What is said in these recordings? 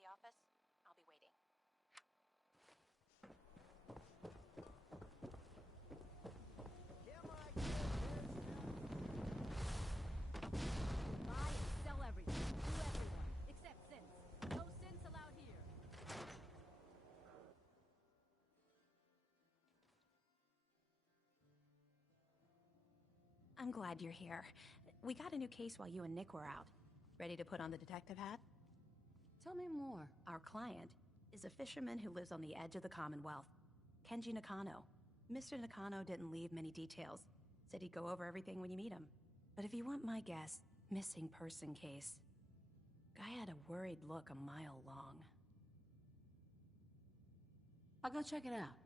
the office? I'll be waiting. Buy and sell everything. To everyone. Except synths. No synths allowed here. I'm glad you're here. We got a new case while you and Nick were out. Ready to put on the detective hat? Tell me more. Our client is a fisherman who lives on the edge of the Commonwealth. Kenji Nakano. Mr. Nakano didn't leave many details. Said he'd go over everything when you meet him. But if you want my guess, missing person case. Guy had a worried look a mile long. I'll go check it out.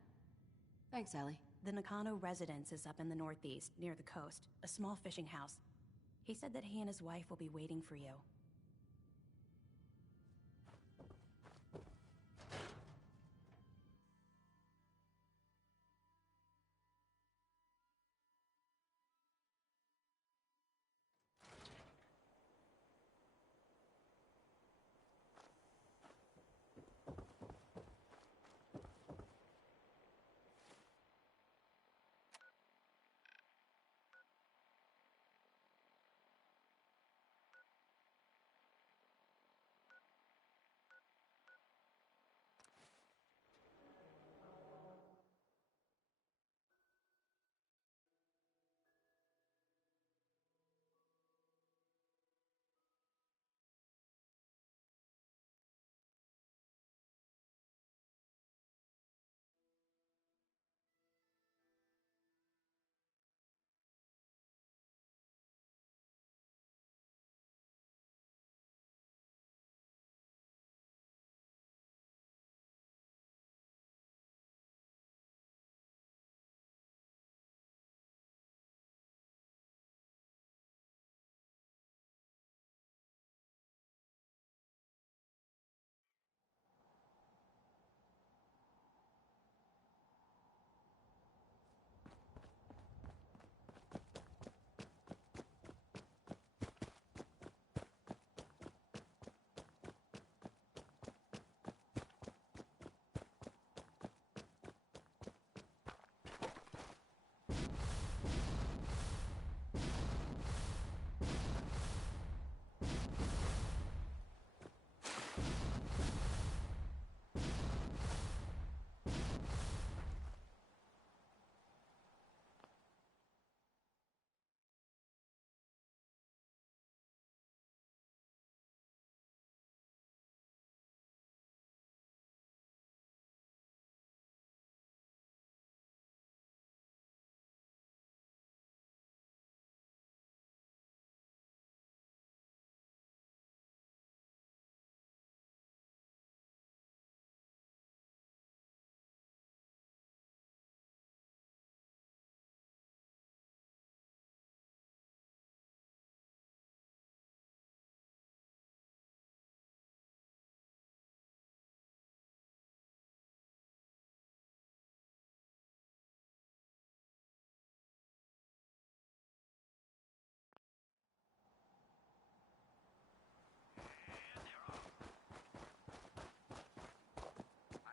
Thanks, Ellie. The Nakano residence is up in the northeast, near the coast. A small fishing house. He said that he and his wife will be waiting for you.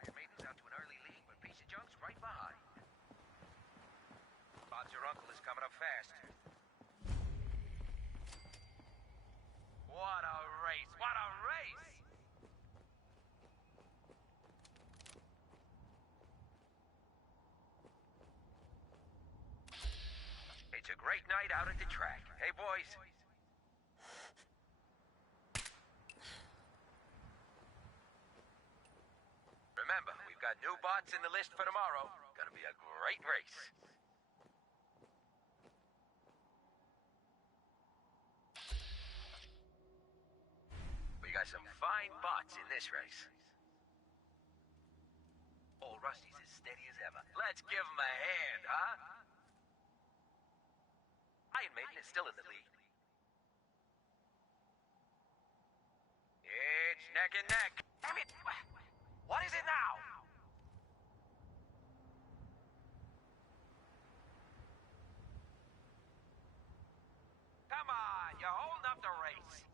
Iron Maiden's out to an early lead, but Piece of Junk's right behind. Bob's your uncle is coming up fast. What a race! What a race! It's a great night out at the track. Hey, boys. Remember, we've got new bots in the list for tomorrow. Gonna be a great race. We got some fine bots in this race. Old Rusty's as steady as ever. Let's give him a hand, huh? Iron Maiden is still in the lead. It's neck and neck. Damn it! What is it now? Come on, you're holding up the race.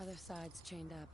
Other side's chained up.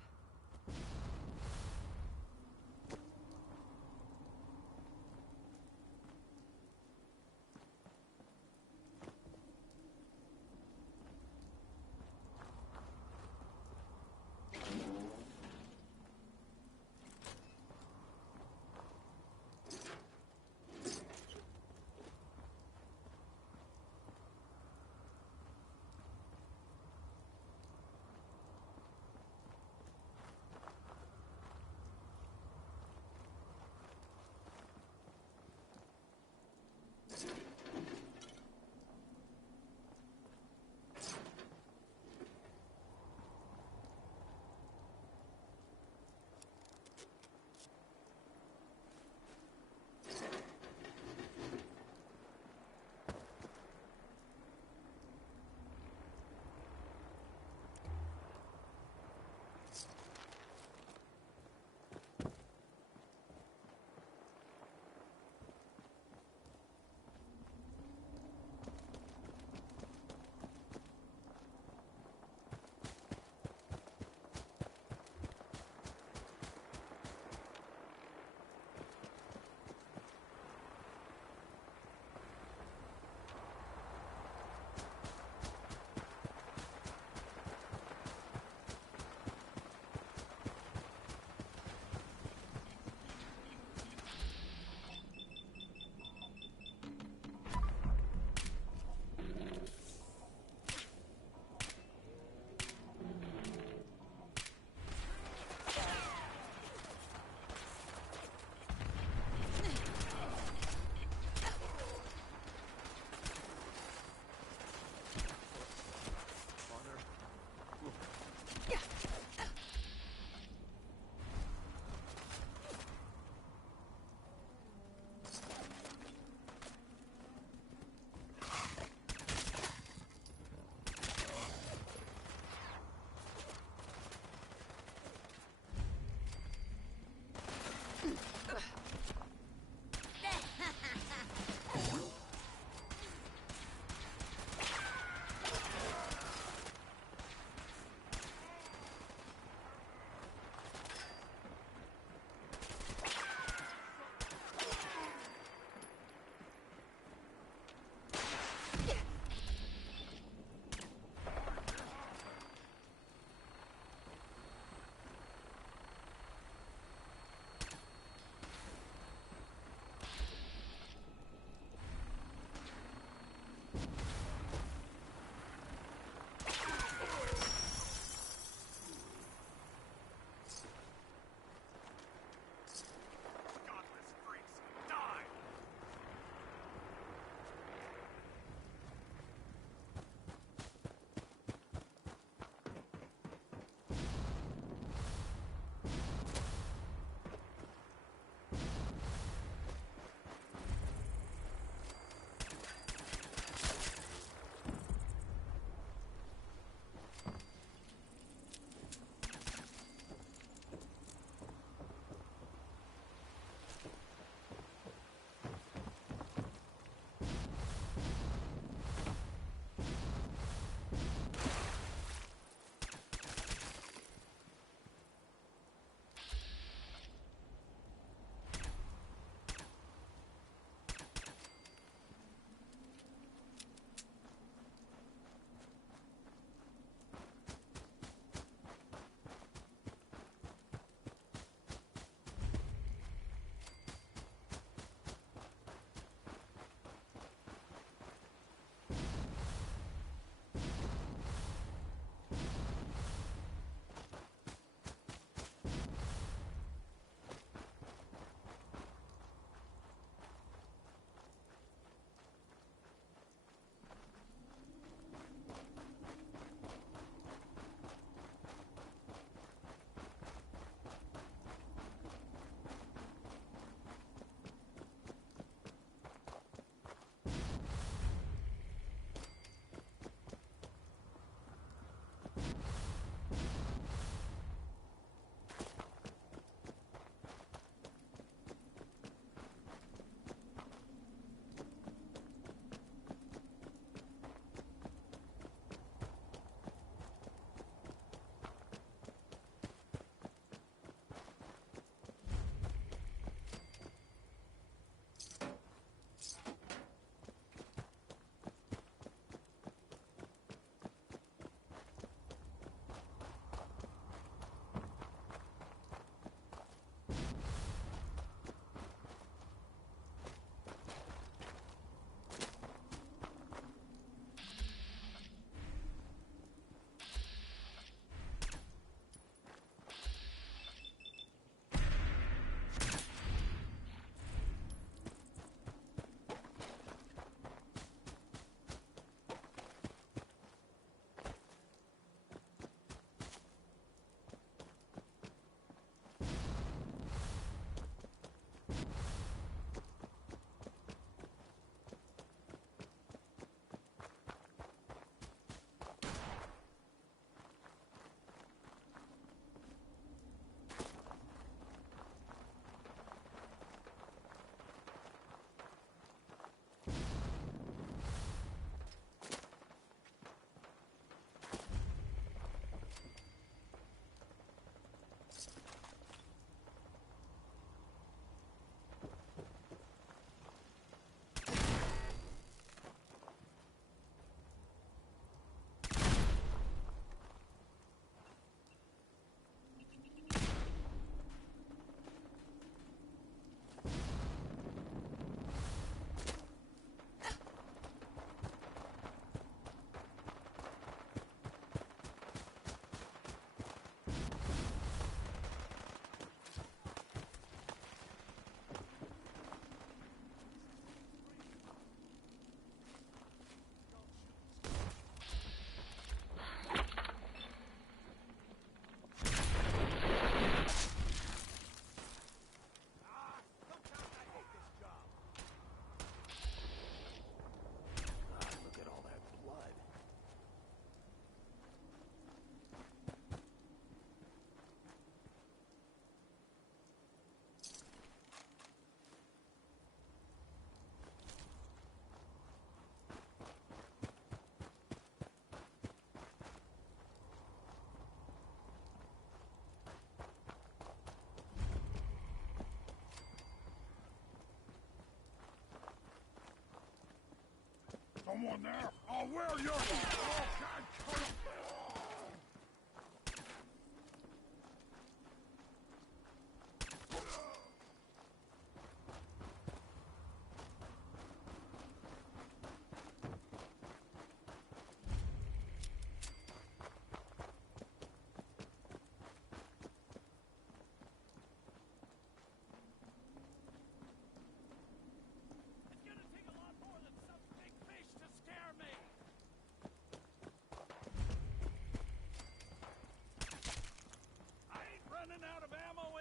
Someone there? I'll wear your... Oh, God,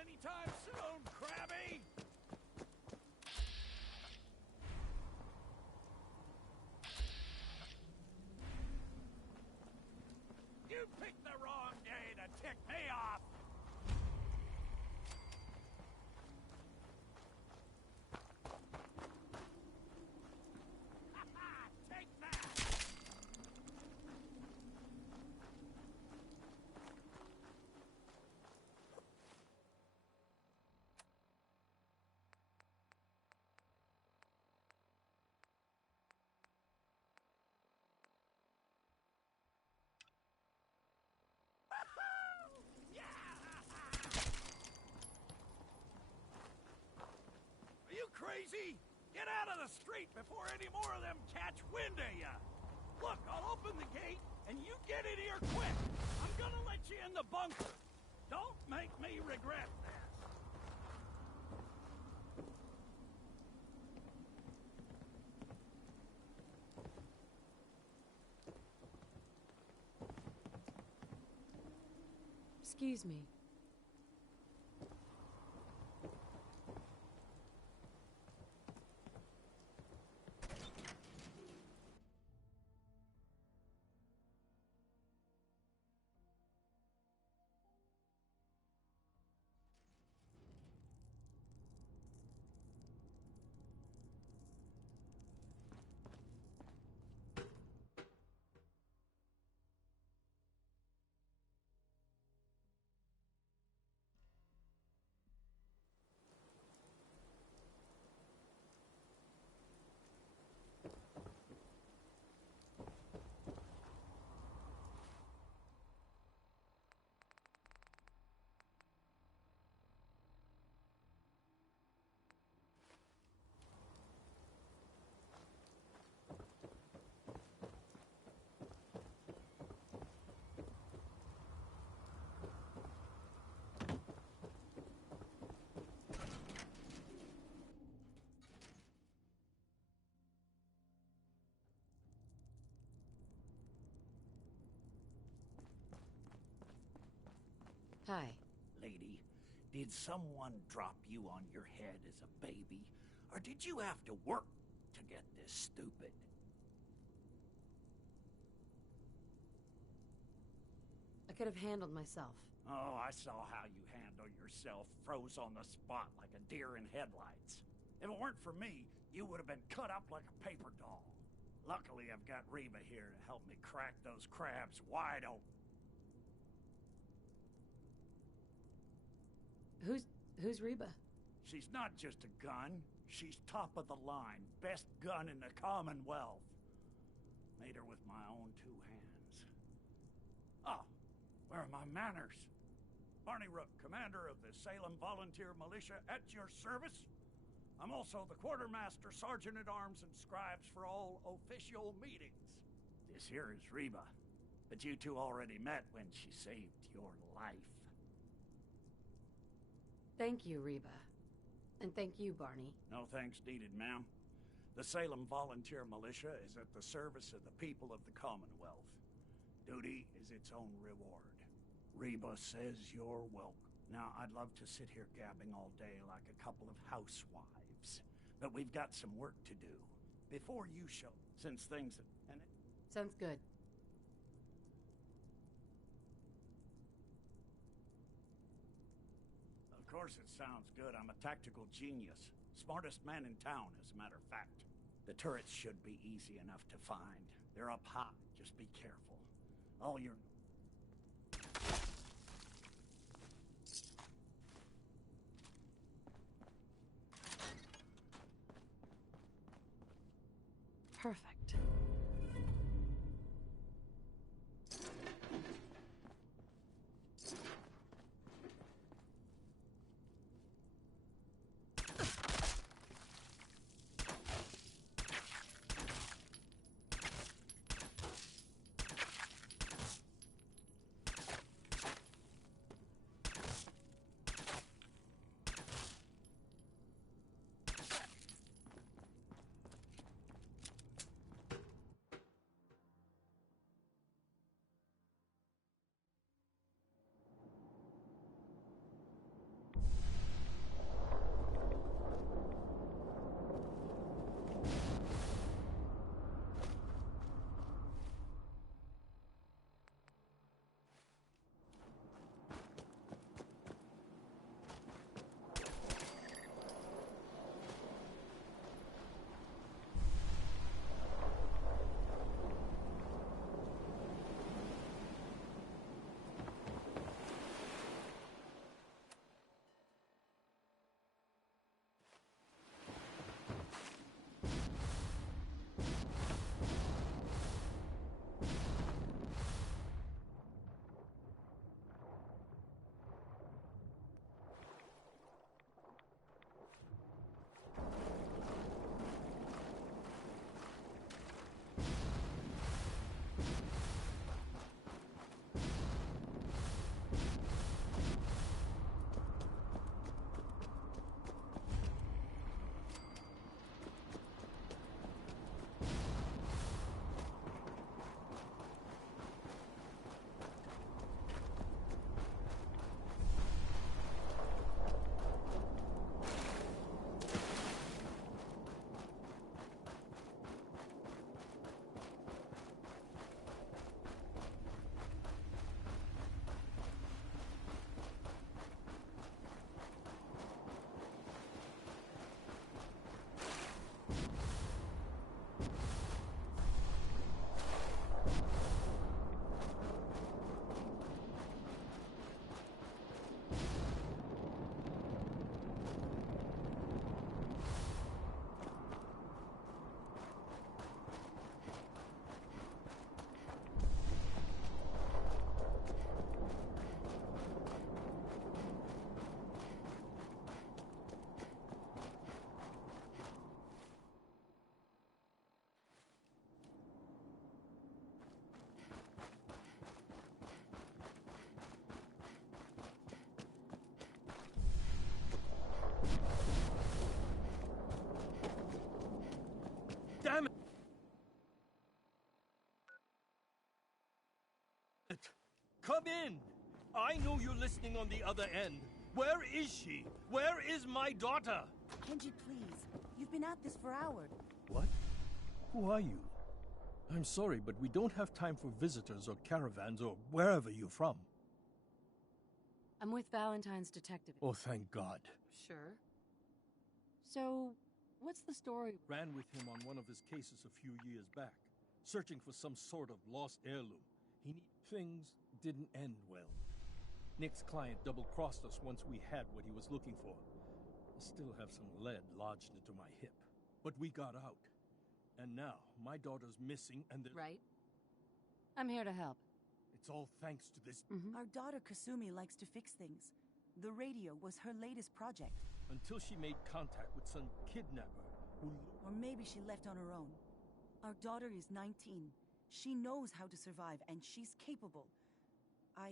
anytime soon, Krabby! You picked the wrong day to tick me off! Ha-ha! Take that! Are you crazy? Get out of the street before any more of them catch wind of you! Look, I'll open the gate, and you get in here quick! I'm gonna let you in the bunker! Don't make me regret this! Excuse me. Hi. Lady, did someone drop you on your head as a baby? Or did you have to work to get this stupid? I could have handled myself. Oh, I saw how you handle yourself, froze on the spot like a deer in headlights. If it weren't for me, you would have been cut up like a paper doll. Luckily, I've got Reba here to help me crack those crabs wide open. Who's Reba? She's not just a gun. She's top of the line. Best gun in the Commonwealth. Made her with my own two hands. Oh, where are my manners? Barney Rook, commander of the Salem Volunteer Militia, at your service. I'm also the quartermaster, sergeant-at-arms, and scribes for all official meetings. This here is Reba, but you two already met when she saved your life. Thank you, Reba. And thank you, Barney. No thanks needed, ma'am. The Salem Volunteer Militia is at the service of the people of the Commonwealth. Duty is its own reward. Reba says you're welcome. Now, I'd love to sit here gabbing all day like a couple of housewives, but we've got some work to do before you show, since things... and it... Sounds good. Of course it sounds good. I'm a tactical genius. Smartest man in town, as a matter of fact. The turrets should be easy enough to find. They're up high. Just be careful. All your... Perfect. Come in! I know you're listening on the other end. Where is she? Where is my daughter? Kenji, please. You've been at this for hours. What? Who are you? I'm sorry, but we don't have time for visitors or caravans or wherever you're from. I'm with Valentine's detective. Oh, thank God. Sure. So, what's the story? Ran with him on one of his cases a few years back, searching for some sort of lost heirloom. Things didn't end well. Nick's client double-crossed us once we had what he was looking for. I still have some lead lodged into my hip. But we got out. And now, my daughter's missing and Right. I'm here to help. It's all thanks to this... Our daughter Kasumi likes to fix things. The radio was her latest project. Until she made contact with some kidnapper who... Or maybe she left on her own. Our daughter is 19. She knows how to survive, and she's capable. I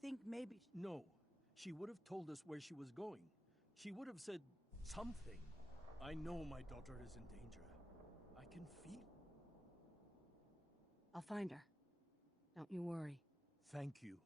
think maybe... No. She would have told us where she was going. She would have said something. I know my daughter is in danger. I can feel... I'll find her. Don't you worry. Thank you.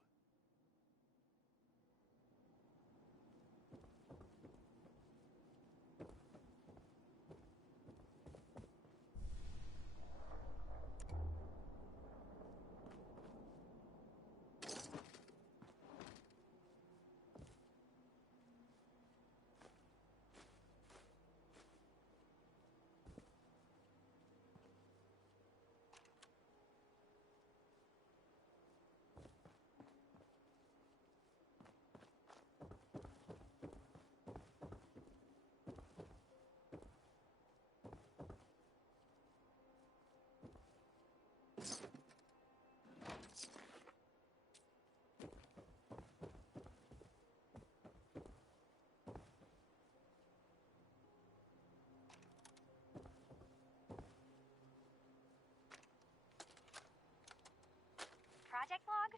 Project log?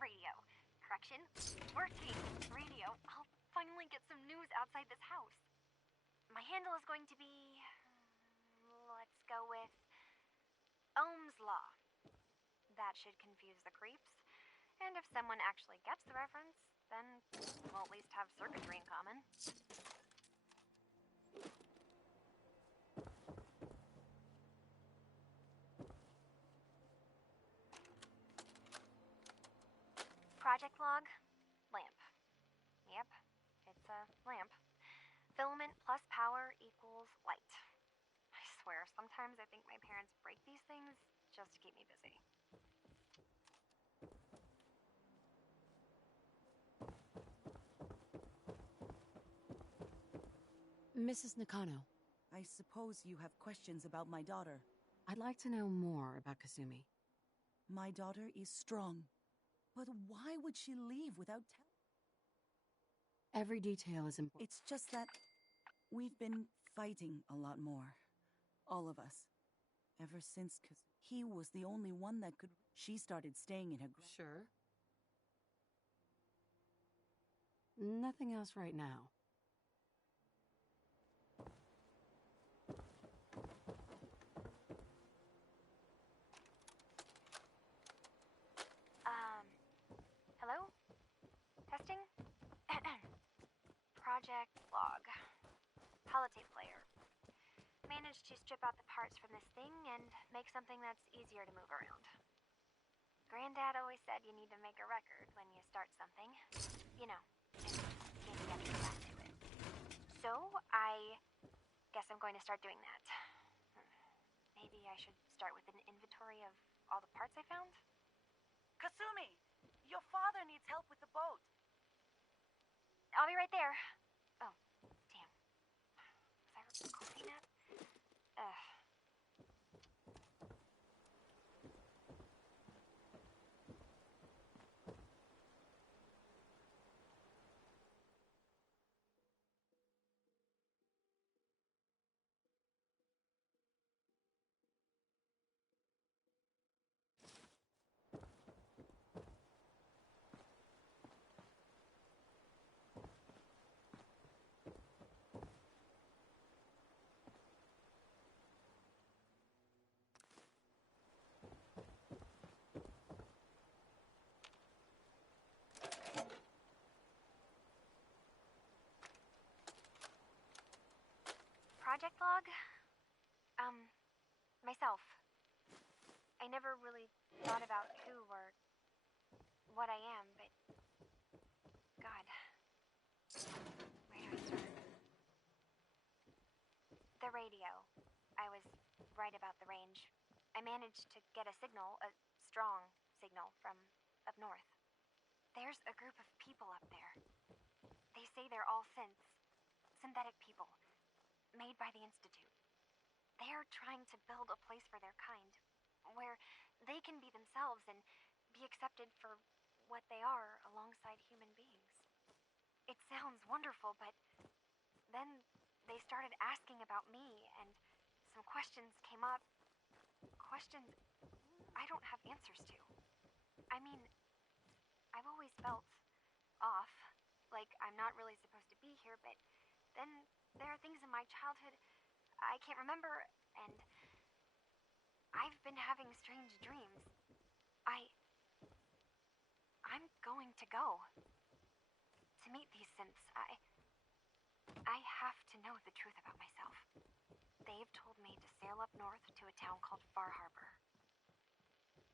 Radio. Correction? Working. Radio. I'll finally get some news outside this house. My handle is going to be... let's go with... Ohm's Law. That should confuse the creeps. And if someone actually gets the reference, then we'll at least have circuitry in common. Project log, lamp. Yep, it's a lamp. Filament plus power equals light. I swear, sometimes I think my parents break these things just to keep me busy. Mrs. Nakano, I suppose you have questions about my daughter. I'd like to know more about Kasumi. My daughter is strong. But why would she leave without telling? Every detail is important. It's just that we've been fighting a lot more. All of us. Ever since he was the only one that could... She started staying in her... Sure. Nothing else right now. Hello? Testing? Project log. Holotape player. Managed to strip out the parts from this thing and make something that's easier to move around. Granddad always said you need to make a record when you start something. You know, in case you have to go back to it. So, I guess I'm going to start doing that. Maybe I should start with an inventory of all the parts I found? Kasumi! Your father needs help with the boat. I'll be right there. Oh, damn. Was I recording that? project log? Myself. I never really thought about who or what I am, but... God. Where do I start? The radio. I was right about the range. I managed to get a signal, a strong signal, from up north. There's a group of people up there. They say they're all synths. Synthetic people. Made by the Institute. They're trying to build a place for their kind, where they can be themselves and be accepted for what they are alongside human beings. It sounds wonderful, but then they started asking about me, and some questions came up. Questions I don't have answers to. I mean, I've always felt off, like I'm not really supposed to be here, but then there are things in my childhood I can't remember, and I've been having strange dreams. I'm going to go. To meet these synths, I have to know the truth about myself. They've told me to sail up north to a town called Far Harbor.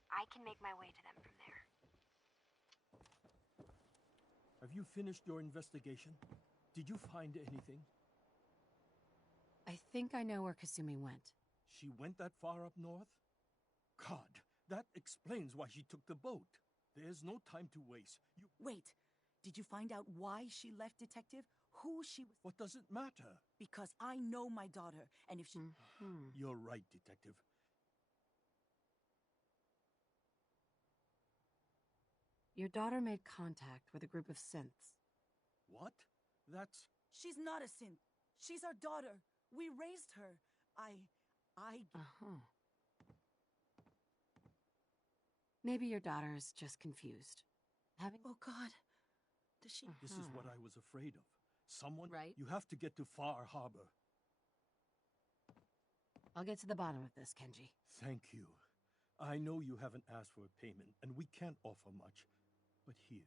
I can make my way to them from there. Have you finished your investigation? Did you find anything? I think I know where Kasumi went. She went that far up north? God, that explains why she took the boat. There's no time to waste. Wait, did you find out why she left, Detective? Who she was... What does it matter? Because I know my daughter, and if she... You're right, Detective. Your daughter made contact with a group of synths. What? That's... She's not a synth. She's our daughter. We raised her. Maybe your daughter is just confused. Oh, God. Does she... This is what I was afraid of. Someone... Right. You have to get to Far Harbor. I'll get to the bottom of this, Kenji. Thank you. I know you haven't asked for a payment, and we can't offer much. But here...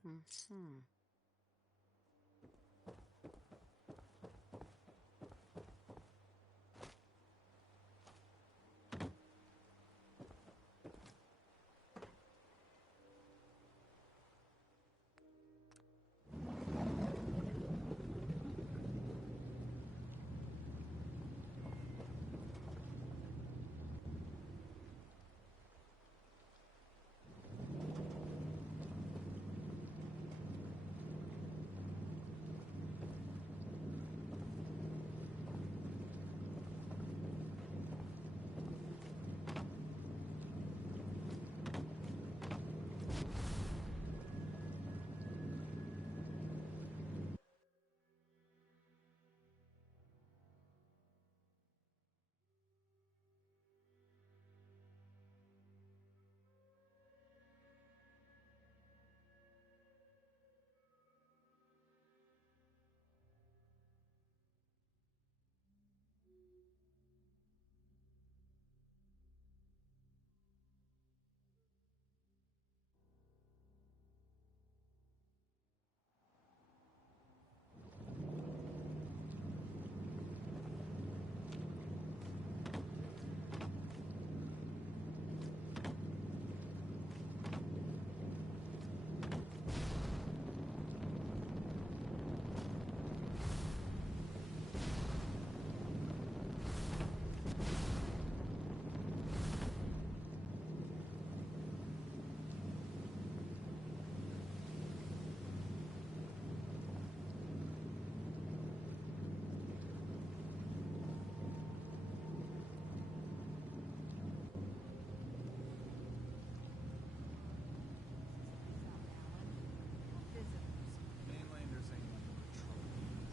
Mainlanders ain't looking for trouble.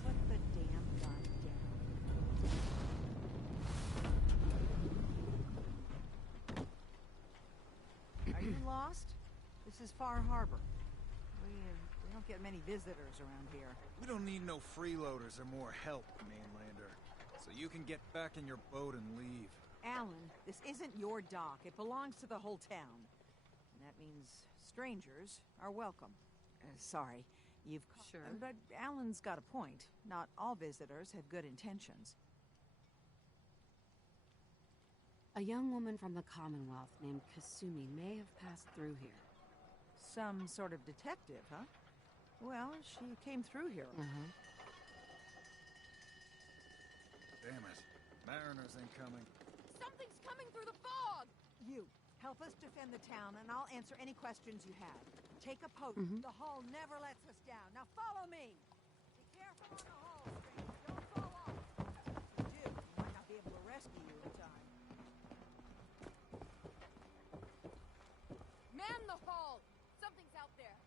Put the damn gun down. Are you lost? This is Far Harbor. We don't get many visitors around here. We don't need no freeloaders or more help, Mainlander. So you can get back in your boat and leave. Alan, this isn't your dock. It belongs to the whole town. And that means strangers are welcome. Sorry, you've... Sure. But Alan's got a point. Not all visitors have good intentions. A young woman from the Commonwealth named Kasumi may have passed through here. Some sort of detective, huh? Well, she came through here. Damn it. Mariners incoming. Something's coming through the fog! You, help us defend the town, and I'll answer any questions you have. Take a post. The Hall never lets us down. Now follow me! Be careful on the Hall, stranger. Don't fall off. If you do, we might not be able to rescue you in time. Man the Hall! Something's out there.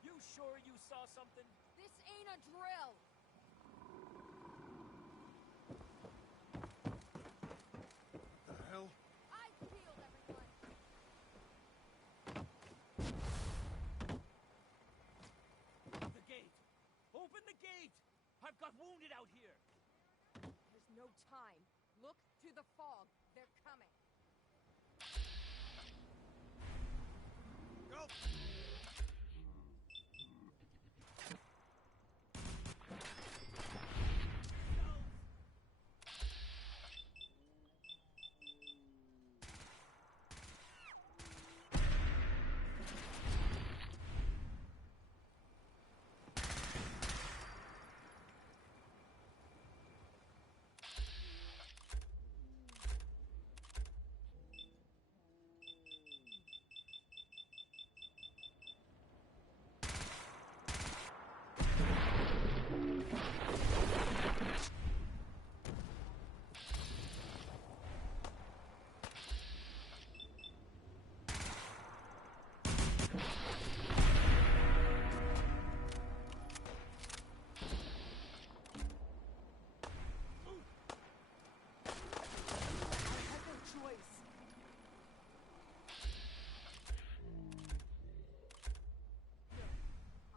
You sure you saw something? This ain't a drill! The hell? I've healed everyone! The gate! Open the gate! I've got wounded out here! There's no time. Look to the fog. They're coming. Go!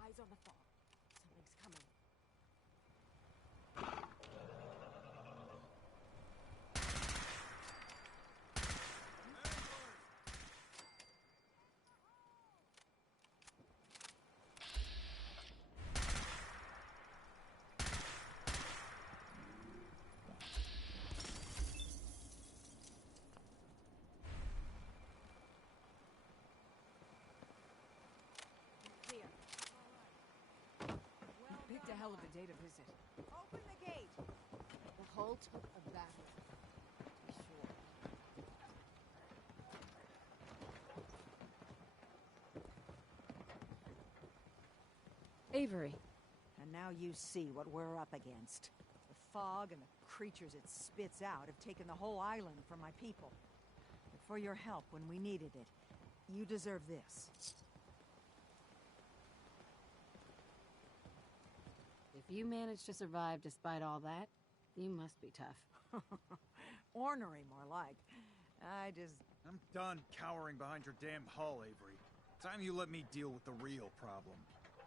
Eyes on the fog. Something's coming. Clear. Picked a hell of a day to visit. Open the gate! The Hull took a battle. To be sure. Avery. And now you see what we're up against. The fog and the creatures it spits out have taken the whole island from my people. But for your help when we needed it, you deserve this. If you managed to survive despite all that, you must be tough. Ornery, more like. I'm done cowering behind your damn hull, Avery. Time you let me deal with the real problem.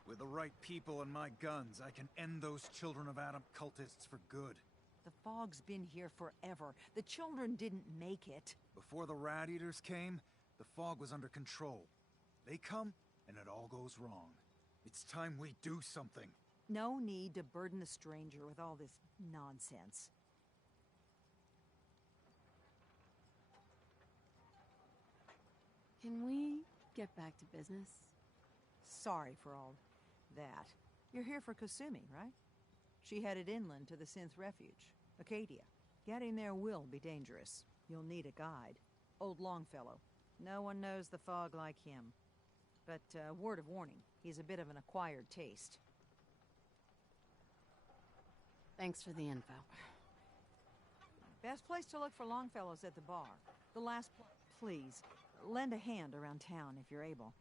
With the right people and my guns, I can end those Children of Adam cultists for good. The fog's been here forever. The children didn't make it. Before the Rat Eaters came, the fog was under control. They come, and it all goes wrong. It's time we do something. No need to burden the stranger with all this nonsense. Can we get back to business? Sorry for all that. You're here for Kasumi, right? She headed inland to the Synth Refuge, Acadia. Getting there will be dangerous. You'll need a guide. Old Longfellow. No one knows the fog like him. But, word of warning, he's a bit of an acquired taste. Thanks for the info. Best place to look for Longfellow's at the bar. The last Please, lend a hand around town if you're able.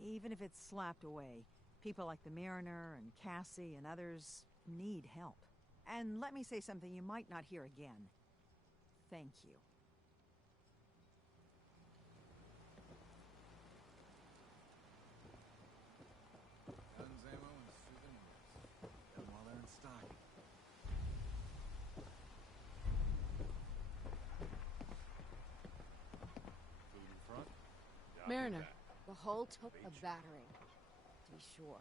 Even if it's slapped away. People like the Mariner and Cassie and others need help. And let me say something you might not hear again. Thank you. Guns, ammo, and souvenirs. Get 'em while they're in stock. Food in front? Mariner. The Hull took a battering. To be sure.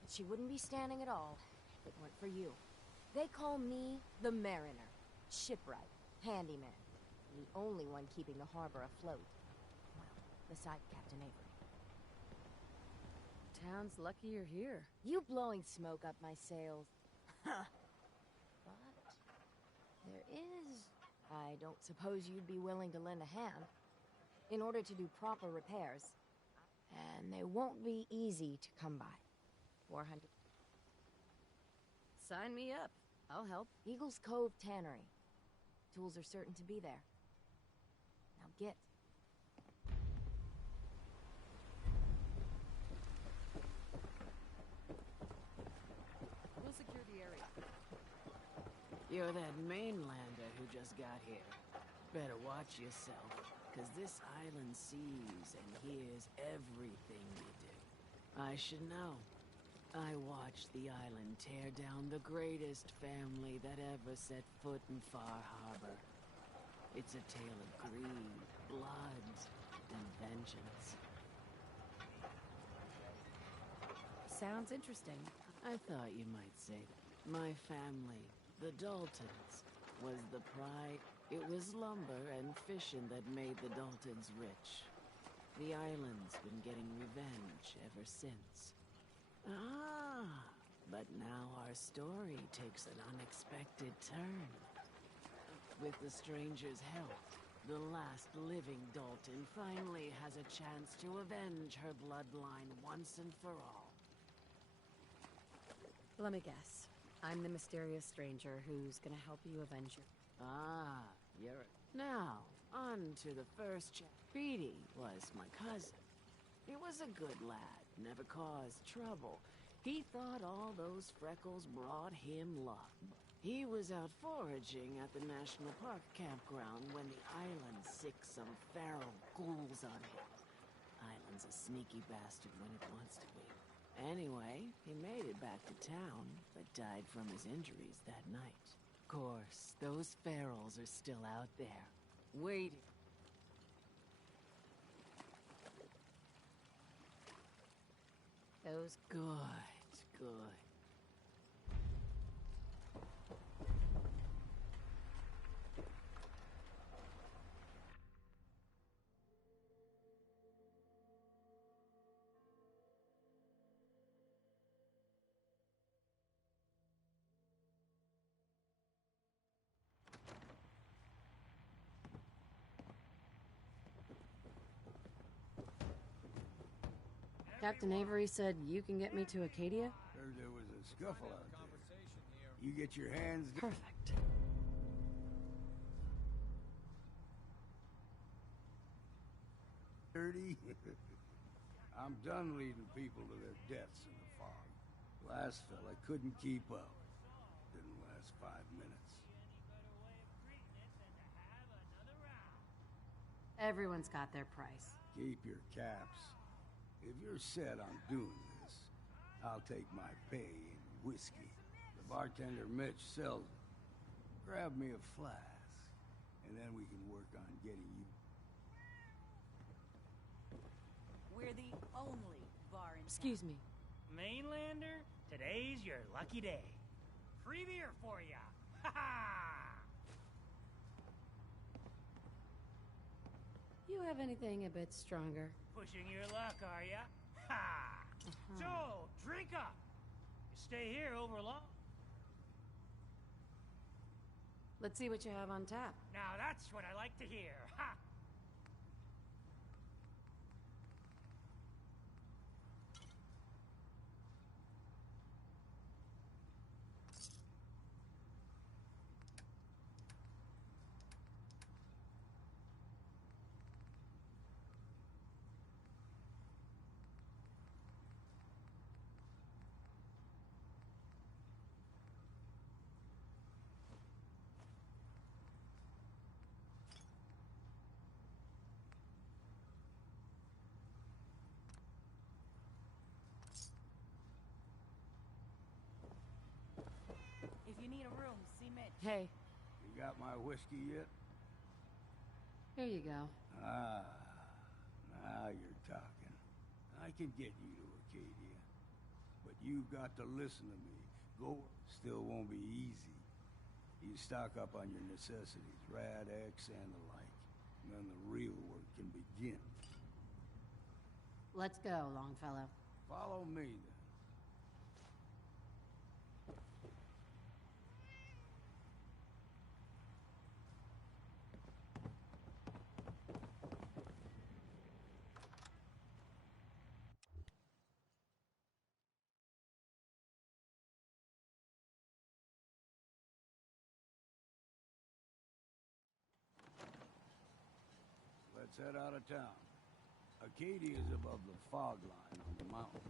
But she wouldn't be standing at all if it weren't for you. They call me the Mariner. Shipwright. Handyman. The only one keeping the harbor afloat. Well, beside Captain Avery. Town's lucky you're here. You blowing smoke up my sails. But there is... I don't suppose you'd be willing to lend a hand. In order to do proper repairs. And they won't be easy to come by. 400... Sign me up. I'll help. Eagles Cove Tannery. Tools are certain to be there. Now get. We'll secure the area. You're that mainlander who just got here. Better watch yourself, because this island sees and hears everything you do. I should know. I watched the island tear down the greatest family that ever set foot in Far Harbor. It's a tale of greed, blood, and vengeance. Sounds interesting. I thought you might say that. My family, the Daltons, was the pride. It was lumber and fishing that made the Daltons rich. The island's been getting revenge ever since. Ah, but now our story takes an unexpected turn. With the stranger's help, the last living Dalton finally has a chance to avenge her bloodline once and for all. Let me guess. I'm the mysterious stranger who's gonna help you avenge your... Ah, you're... Now, on to the first Beatty was my cousin. He was a good lad, never caused trouble. He thought all those freckles brought him luck. He was out foraging at the National Park campground when the island sicked some feral ghouls on him. Island's a sneaky bastard when it wants to be. Anyway, he made it back to town, but died from his injuries that night. Of course, those ferals are still out there, waiting. Those... Good, good. Captain Avery said you can get me to Acadia? Heard there was a scuffle out there. You get your hands... Perfect. Dirty? I'm done leading people to their deaths in the fog. Last fella couldn't keep up. Didn't last 5 minutes. Everyone's got their price. Keep your caps. If you're set on doing this, I'll take my pay in whiskey. The bartender Mitch sells it. Grab me a flask, and then we can work on getting you... We're the only bar in Excuse me. Mainlander, today's your lucky day. Free beer for ya. Ha ha! You have anything a bit stronger? Pushing your luck, are ya? Ha! So, drink up. You stay here over long. Let's see what you have on tap. Now that's what I like to hear. Ha! If you need a room, see Mitch. Hey. You got my whiskey yet? Here you go. Ah, now you're talking. I can get you to Acadia. But you've got to listen to me Go still won't be easy. You stock up on your necessities, Rad-X and the like. And then the real work can begin. Let's go, Longfellow. Follow me, then. Let's head out of town. Acadia is above the fog line on the mountain.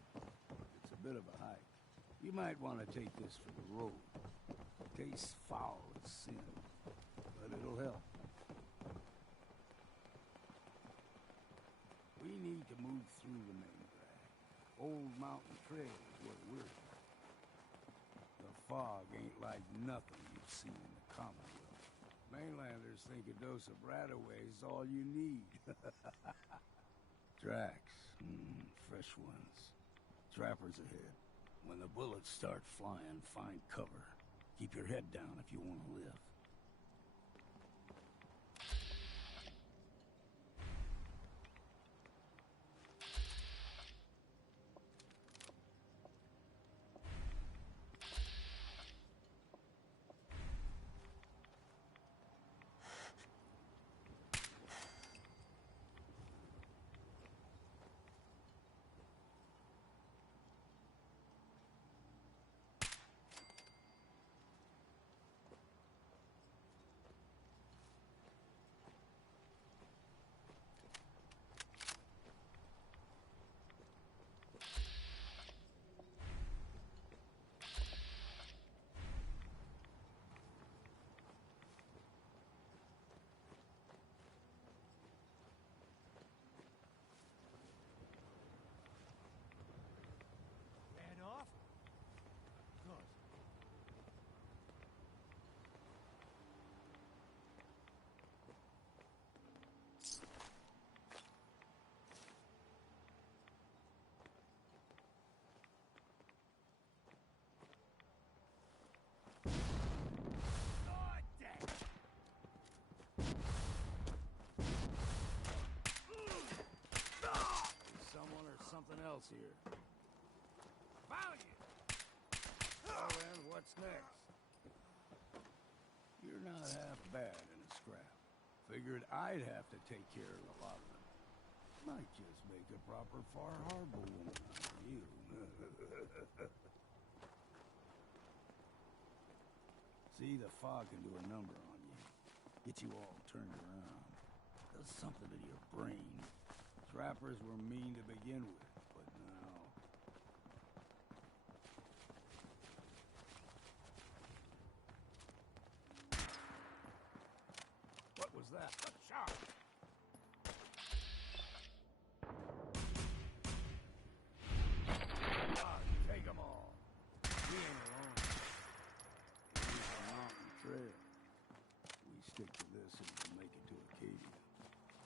It's a bit of a hike. You might want to take this for the road. Tastes foul as sin, but it'll help. We need to move through the main drag. Old Mountain Trail is where we're at. The fog ain't like nothing you've seen in the Commonwealth. Mainlanders think a dose of Radaway is all you need. Tracks. Fresh ones. Trappers ahead. When the bullets start flying, find cover. Keep your head down if you want to live. Else here. Valiant! Well then, what's next? You're not half bad in a scrap. Figured I'd have to take care of a lot of them. Might just make a proper Far Harbor woman out of you. See, the fog can do a number on you. Get you all turned around. Does something to your brain. Trappers were mean to begin with. What was that? A shot! Take them all. We ain't alone. It's a mountain trail. We stick to this and we'll make it to Acadia.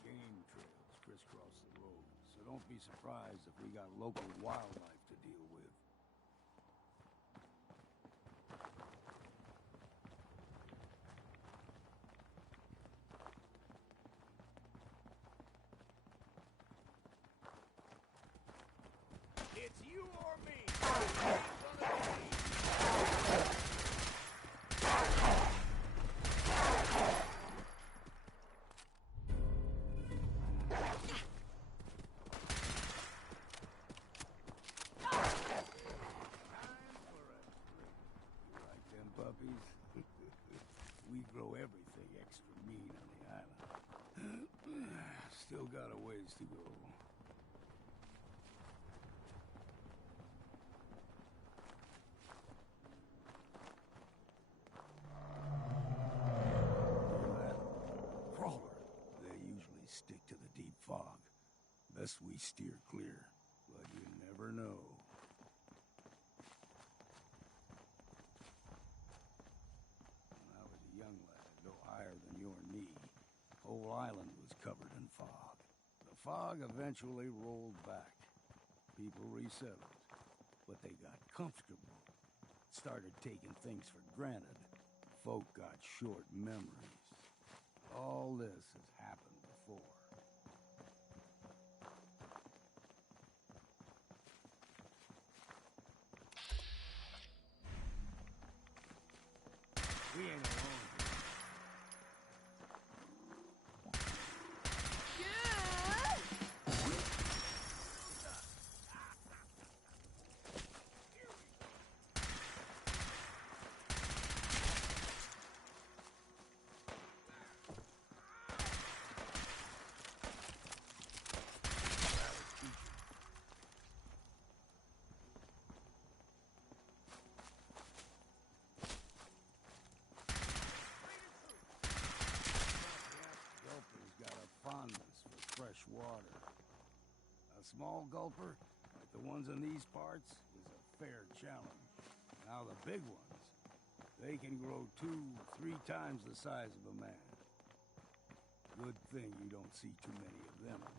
Game trails crisscross the road, so don't be surprised if we got local wildlife to deal with. It's you or me. Like them puppies? We grow everything extra mean on the island. Still got a ways to go. Stick to the deep fog. Best we steer clear, but you never know. When I was a young lad, no higher than your knee, whole island was covered in fog. The fog eventually rolled back. People resettled, but they got comfortable. started taking things for granted, folk got short memories. All this has happened before. We ain't alone. Fresh water. A small gulper, like the ones in these parts, is a fair challenge. Now the big ones, they can grow 2-3 times the size of a man. Good thing you don't see too many of them around.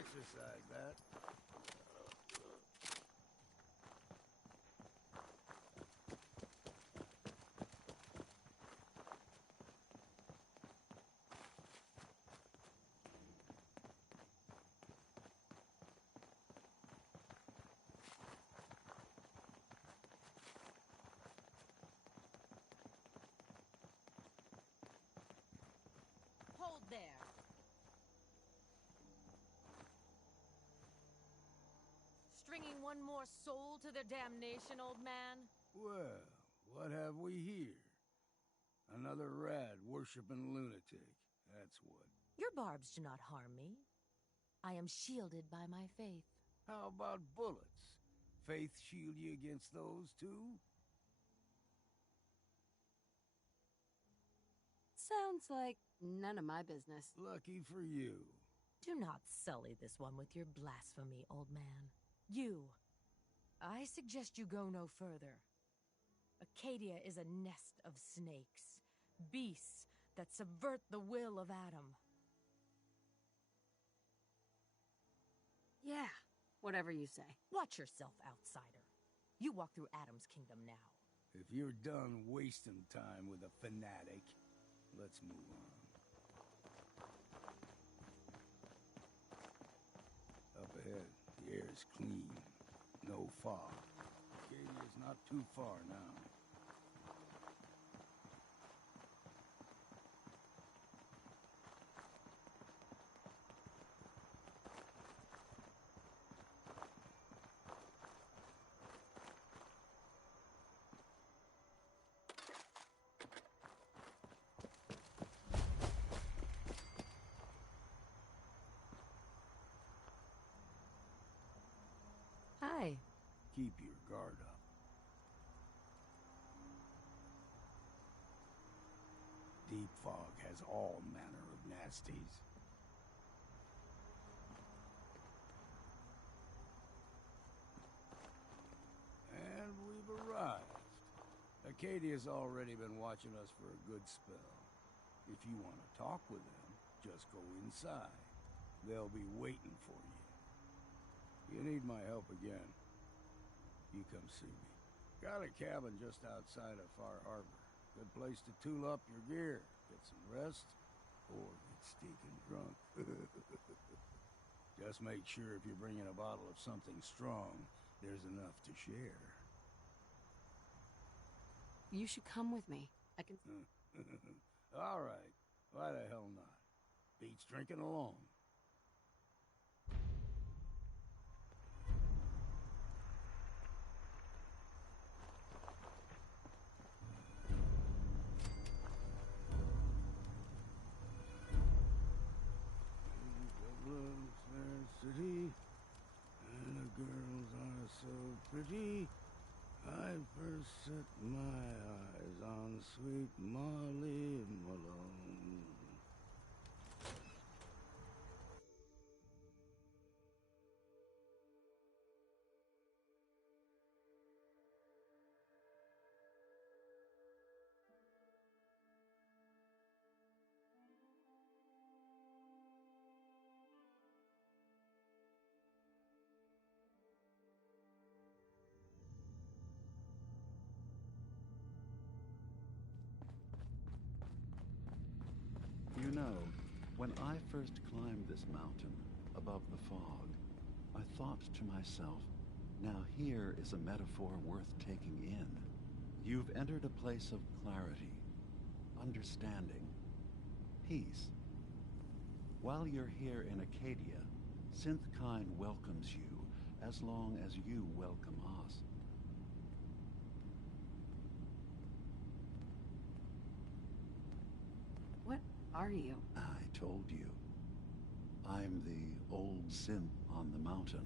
Exercise that. Hold there. Stringing one more soul to their damnation, old man? Well, what have we here? Another rad worshipping lunatic, that's what. Your barbs do not harm me. I am shielded by my faith. How about bullets? Faith shield you against those, too? Sounds like none of my business. Lucky for you. Do not sully this one with your blasphemy, old man. You. I suggest you go no further. Acadia is a nest of snakes. Beasts that subvert the will of Adam. Yeah, whatever you say. Watch yourself, outsider. You walk through Adam's kingdom now. If you're done wasting time with a fanatic, let's move on. Up ahead, the air is clean. No fog. Acadia's not too far now. Hi. Keep your guard up. Deep fog has all manner of nasties. And we've arrived. Acadia's already been watching us for a good spell. If you want to talk with them, just go inside. They'll be waiting for you. You need my help again, you come see me. Got a cabin just outside of Far Harbor. Good place to tool up your gear, get some rest, or get stinking drunk. Just make sure if you're bringing a bottle of something strong, there's enough to share. You should come with me. I can... All right. Why the hell not? Beats drinking alone. City, and the girls are so pretty. I first set my eyes on sweet Molly Malone. When I first climbed this mountain, above the fog, I thought to myself, now here is a metaphor worth taking in. You've entered a place of clarity, understanding, peace. While you're here in Acadia, Synthkind welcomes you as long as you welcome us. What are you? I told you. I'm the old synth on the mountain.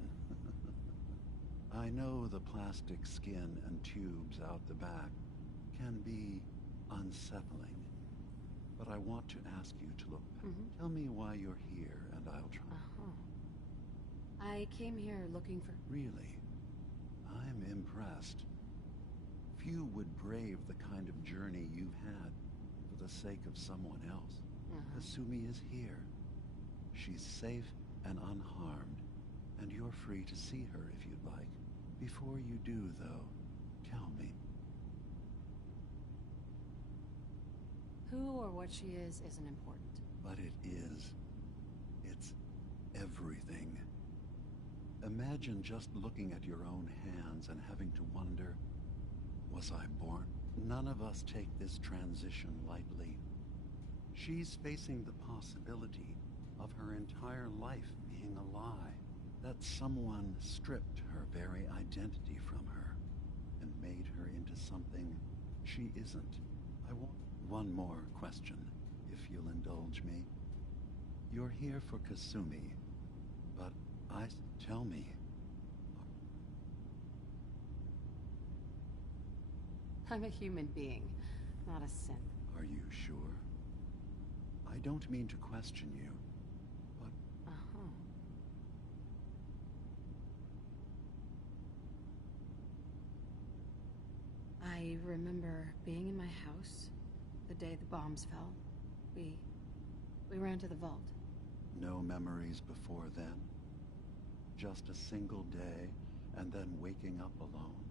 I know the plastic skin and tubes out the back can be unsettling, but I want to ask you to look. Tell me why you're here, and I'll try. I came here looking for... Really? I'm impressed. Few would brave the kind of journey you've had for the sake of someone else. Kasumi is here. She's safe and unharmed, and you're free to see her if you'd like. Before you do, though, tell me. Who or what she is isn't important. But it is. It's everything. Imagine just looking at your own hands and having to wonder, was I born? None of us take this transition lightly. She's facing the possibility of her entire life being a lie. That someone stripped her very identity from her and made her into something she isn't. I want one more question, if you'll indulge me. You're here for Kasumi, but tell me. I'm a human being, not a synth. Are you sure? I don't mean to question you, but... I remember being in my house the day the bombs fell. We ran to the vault. No memories before then? Just a single day, and then waking up alone?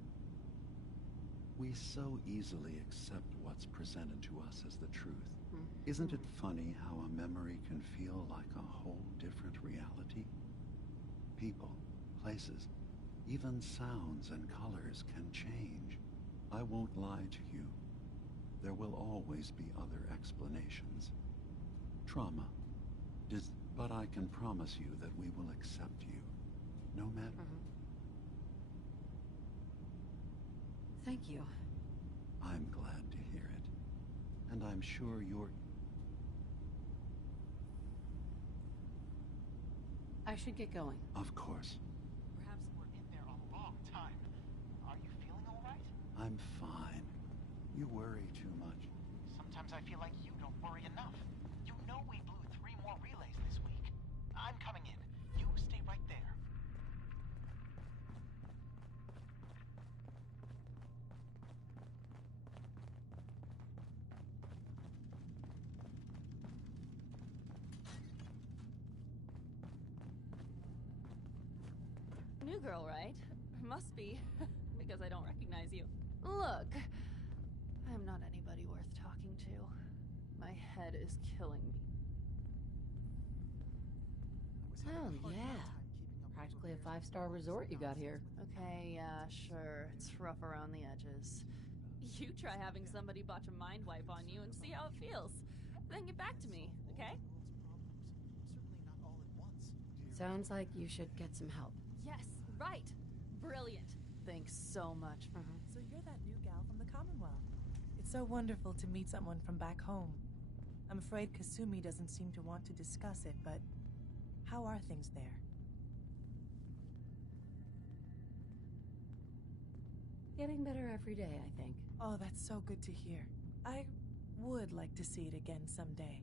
We so easily accept what's presented to us as the truth. Isn't it funny how a memory can feel like a whole different reality? People, places, even sounds and colors can change. I won't lie to you. There will always be other explanations. Trauma. But I can promise you that we will accept you, no matter... Thank you. I'm glad to hear it. And I'm sure you're... I should get going. Of course. Perhaps we're in there a long time. Are you feeling all right? I'm fine. You worry too much. Sometimes I feel like you don't worry enough. You know we blew 3 more relays this week. I'm coming in. You stay right there. New girl, right? Must be, because I don't recognize you. Look, I'm not anybody worth talking to. My head is killing me. Oh, yeah. Practically a 5-star resort you got here. Okay, yeah, sure. It's rough around the edges. You try having somebody botch a mind wipe on you and see how it feels. Then get back to me, okay? Sounds like you should get some help. Yes, right. Brilliant. Thanks so much. So you're that new gal from the Commonwealth. It's so wonderful to meet someone from back home. I'm afraid Kasumi doesn't seem to want to discuss it, but how are things there? Getting better every day, I think. Oh, that's so good to hear. I would like to see it again someday,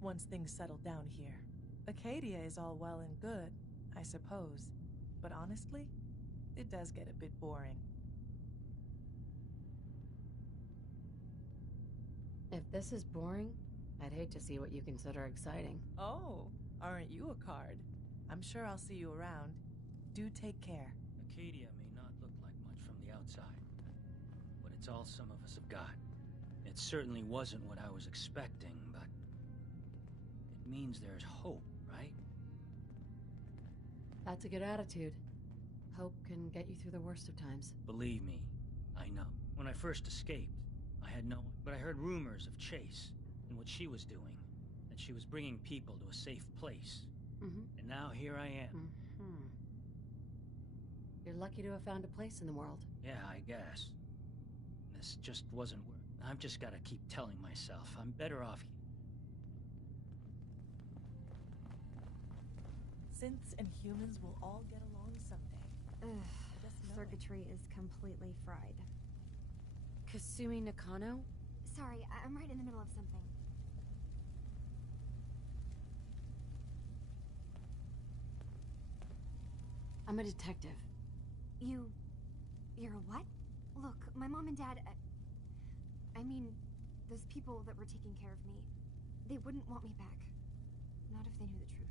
once things settle down here. Acadia is all well and good, I suppose, but honestly, it does get a bit boring. If this is boring, I'd hate to see what you consider exciting. Oh, aren't you a card? I'm sure I'll see you around. Do take care. Acadia may not look like much from the outside, but it's all some of us have got. It certainly wasn't what I was expecting, but it means there's hope, right? That's a good attitude. Hope can get you through the worst of times. Believe me, I know. When I first escaped, I had no... But I heard rumors of Chase and what she was doing. That she was bringing people to a safe place. And now here I am. You're lucky to have found a place in the world. Yeah, I guess. This just wasn't worth... I've just gotta keep telling myself I'm better off here. Synths and humans will all get along someday. Circuitry is completely fried. Kasumi Nakano? Sorry, I'm right in the middle of something. I'm a detective. You're a what? Look, my mom and dad... I mean, those people that were taking care of me, they wouldn't want me back. Not if they knew the truth.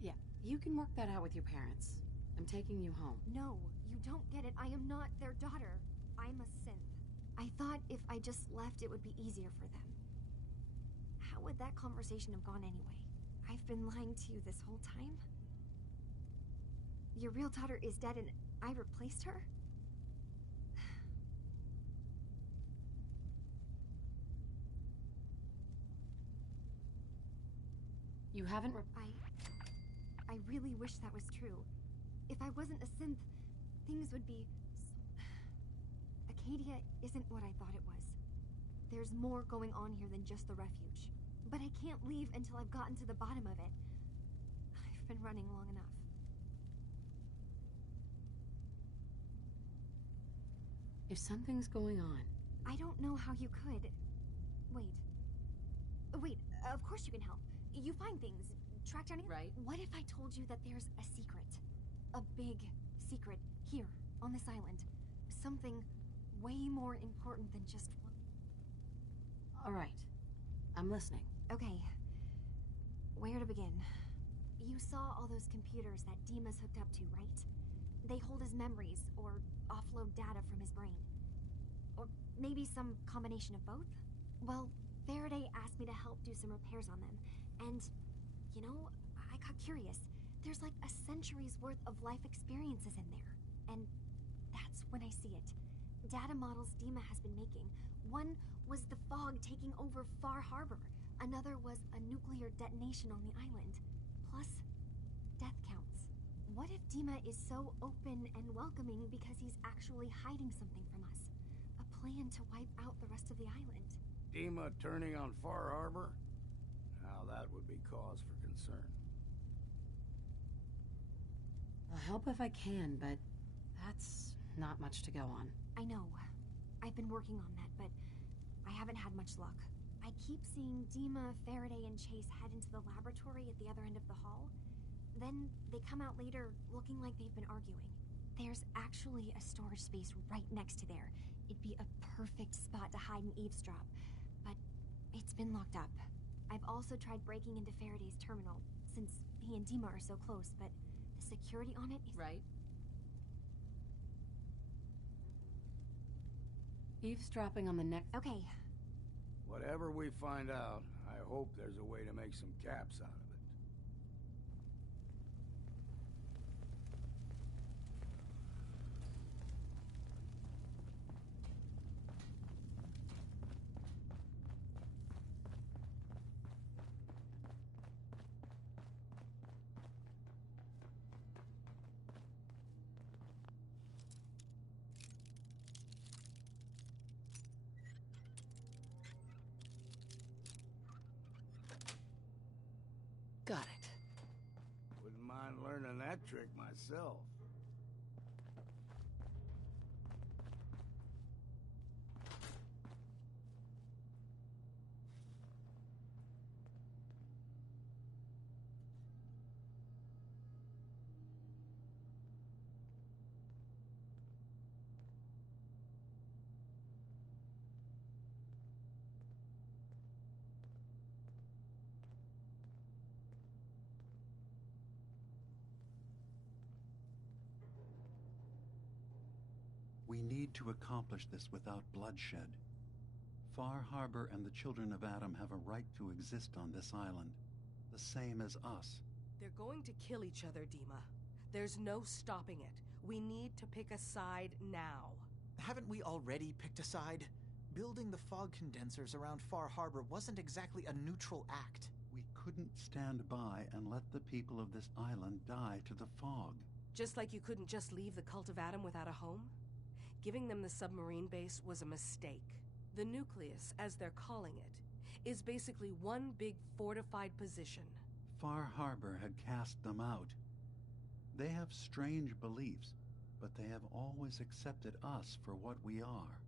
Yeah, you can work that out with your parents. I'm taking you home. No, you don't get it. I am not their daughter. I'm a synth. I thought if I just left, it would be easier for them. How would that conversation have gone anyway? I've been lying to you this whole time? Your real daughter is dead and I replaced her? You haven't I really wish that was true. If I wasn't a synth, things would be... Acadia isn't what I thought it was. There's more going on here than just the refuge. But I can't leave until I've gotten to the bottom of it. I've been running long enough. If something's going on... I don't know how you could. Wait. Wait, of course you can help. You find things, track down... Right. What if I told you that there's a secret? A big secret here, on this island. Something way more important than just one... All right. I'm listening. Okay. Where to begin? You saw all those computers that Dima's hooked up to, right? They hold his memories, or offload data from his brain. Or maybe some combination of both? Well, Faraday asked me to help do some repairs on them. And, you know, I got curious. There's like a century's worth of life experiences in there. And that's when I see it. Data models Dima has been making. One was the fog taking over Far Harbor. Another was a nuclear detonation on the island. Plus, death counts. What if Dima is so open and welcoming because he's actually hiding something from us? A plan to wipe out the rest of the island. Dima turning on Far Harbor? Now that would be cause for concern. I'll help if I can, but that's not much to go on. I know. I've been working on that, but I haven't had much luck. I keep seeing Dima, Faraday, and Chase head into the laboratory at the other end of the hall. Then they come out later looking like they've been arguing. There's actually a storage space right next to there. It'd be a perfect spot to hide and eavesdrop, but it's been locked up. I've also tried breaking into Faraday's terminal, since he and Dima are so close, but the security on it is... Right. Eavesdropping on the next... Okay. Whatever we find out, I hope there's a way to make some caps out of it. Got it. Wouldn't mind learning that trick myself. We need to accomplish this without bloodshed. Far Harbor and the children of Adam have a right to exist on this island, the same as us. They're going to kill each other, Dima. There's no stopping it. We need to pick a side now. Haven't we already picked a side? Building the fog condensers around Far Harbor wasn't exactly a neutral act. We couldn't stand by and let the people of this island die to the fog. Just like you couldn't just leave the Cult of Adam without a home? Giving them the submarine base was a mistake. The nucleus, as they're calling it, is basically one big fortified position. Far Harbor had cast them out. They have strange beliefs, but they have always accepted us for what we are.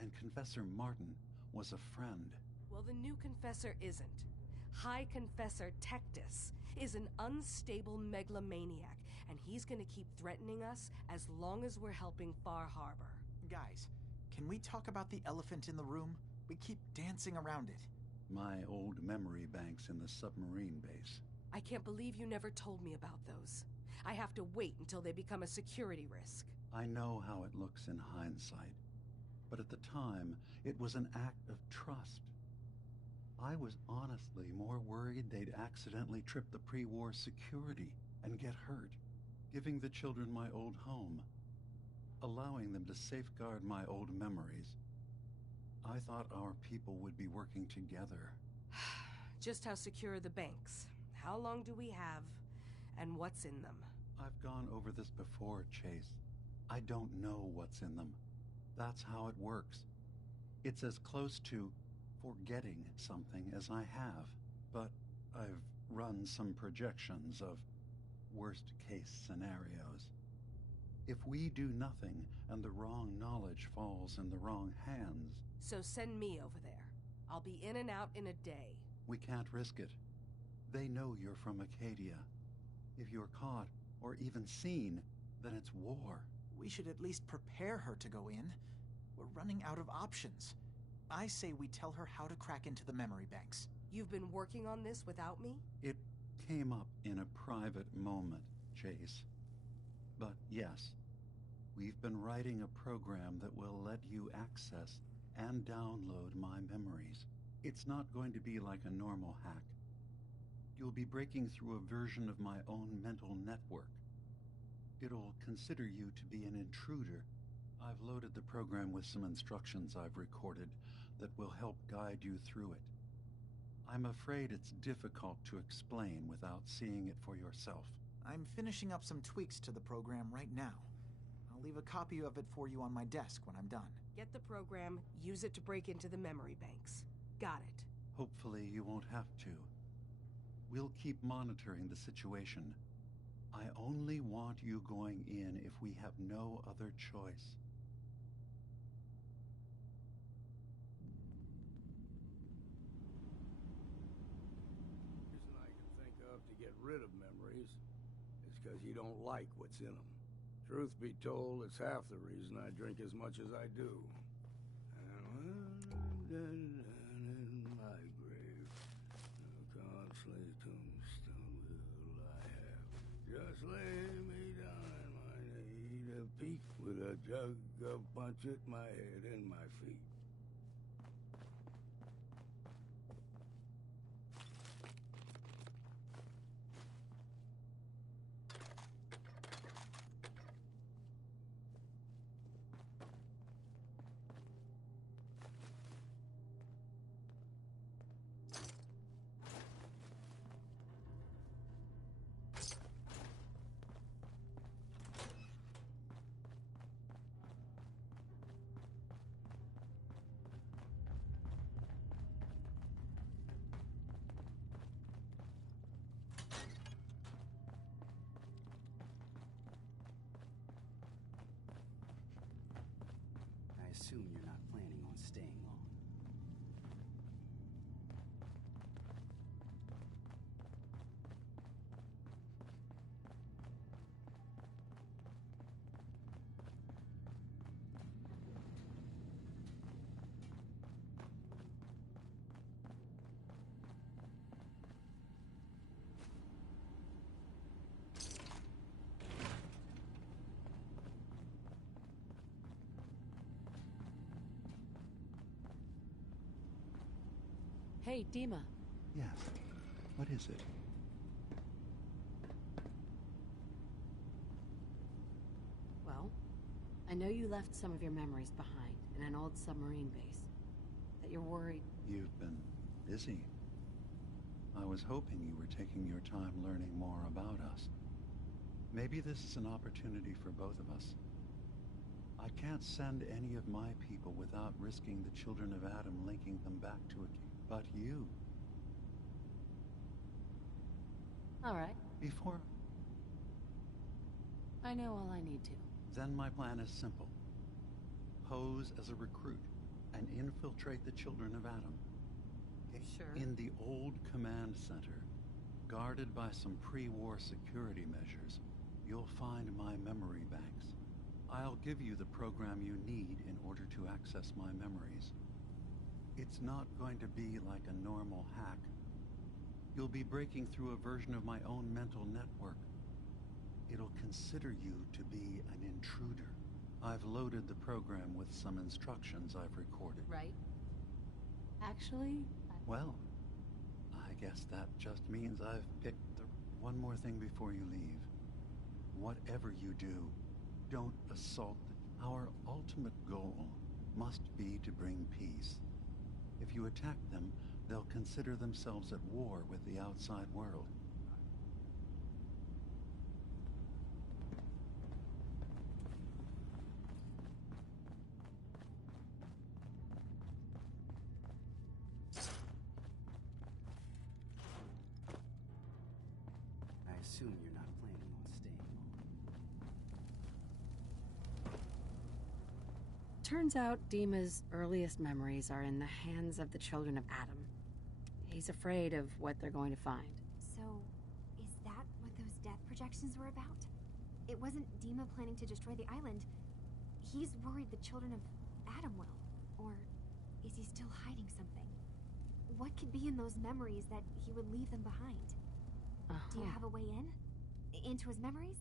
And Confessor Martin was a friend. Well, the new Confessor isn't. High Confessor Tectus is an unstable megalomaniac, and he's gonna keep threatening us as long as we're helping Far Harbor. Guys, can we talk about the elephant in the room? We keep dancing around it. My old memory banks in the submarine base. I can't believe you never told me about those. I have to wait until they become a security risk. I know how it looks in hindsight, but at the time, it was an act of trust. I was honestly more worried they'd accidentally trip the pre-war security and get hurt, giving the children my old home, allowing them to safeguard my old memories. I thought our people would be working together. Just how secure are the banks? How long do we have? And what's in them? I've gone over this before, Chase. I don't know what's in them. That's how it works. It's as close to forgetting something as I have. But I've run some projections of worst-case scenarios. If we do nothing and the wrong knowledge falls in the wrong hands... So send me over there. I'll be in and out in a day. We can't risk it. They know you're from Acadia. If you're caught, or even seen, then it's war. We should at least prepare her to go in. We're running out of options. I say we tell her how to crack into the memory banks. You've been working on this without me? It came up in a private moment, Chase. But yes, we've been writing a program that will let you access and download my memories. It's not going to be like a normal hack. You'll be breaking through a version of my own mental network. It'll consider you to be an intruder. I've loaded the program with some instructions I've recorded that will help guide you through it. I'm afraid it's difficult to explain without seeing it for yourself. I'm finishing up some tweaks to the program right now. I'll leave a copy of it for you on my desk when I'm done. Get the program, use it to break into the memory banks. Got it. Hopefully you won't have to. We'll keep monitoring the situation. I only want you going in if we have no other choice. The reason I can think of to get rid of memories is because you don't like what's in them. Truth be told, it's half the reason I drink as much as I do. And when I'm dead and in my grave, no costly tombstone will I have. Just lay me down and I need a peak with a jug of punch at my head and my feet. Hey, Dima. Yes. What is it? Well, I know you left some of your memories behind in an old submarine base. That you're worried. You've been busy. I was hoping you were taking your time learning more about us. Maybe this is an opportunity for both of us. I can't send any of my people without risking the children of Adam linking them back to a king. But you... All right. Before... I know all I need to. Then my plan is simple. Pose as a recruit and infiltrate the children of Adam. Sure. In the old command center, guarded by some pre-war security measures, you'll find my memory banks. I'll give you the program you need in order to access my memories. It's not going to be like a normal hack. You'll be breaking through a version of my own mental network. It'll consider you to be an intruder. I've loaded the program with some instructions I've recorded. Right. Actually... Well, I guess that just means I've picked the... One more thing before you leave. Whatever you do, don't assault Our ultimate goal must be to bring peace. If you attack them, they'll consider themselves at war with the outside world. I assume you're not planning on staying long. Turns out Dima's earliest memories are in the hands of the children of Adam. He's afraid of what they're going to find. So, is that what those death projections were about? It wasn't Dima planning to destroy the island. He's worried the children of Adam will. Or is he still hiding something? What could be in those memories that he would leave them behind? Do you have a way in? Into his memories?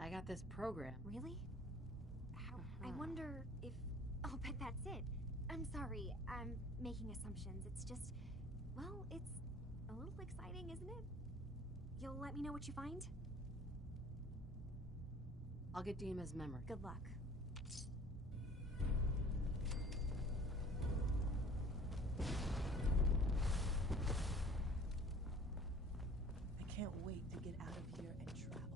I got this program. Really? How? I wonder if... I'll bet that's it. I'm sorry, I'm making assumptions. It's just... Well, it's a little exciting, isn't it? You'll let me know what you find? I'll get Dima's memory. Good luck. I can't wait to get out of here and travel.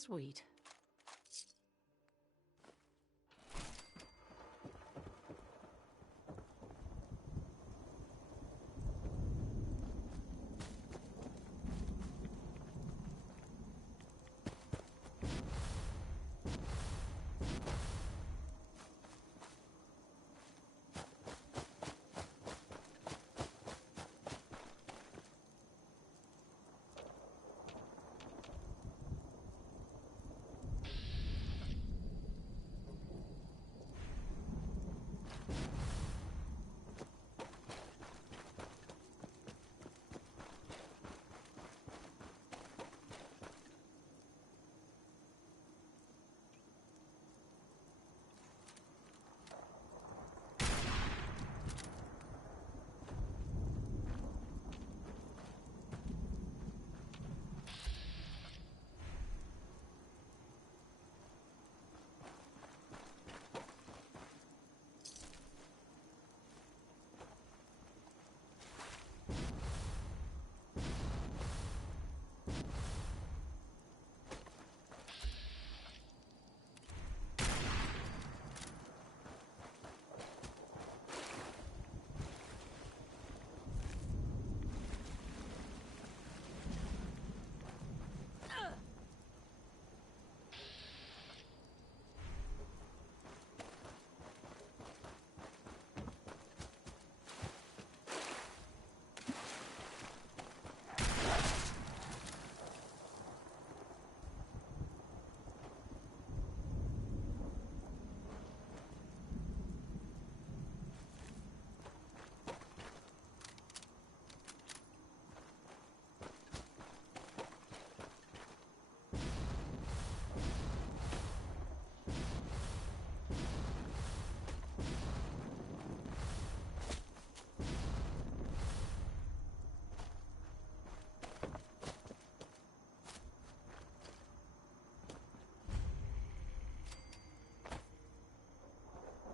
Sweet.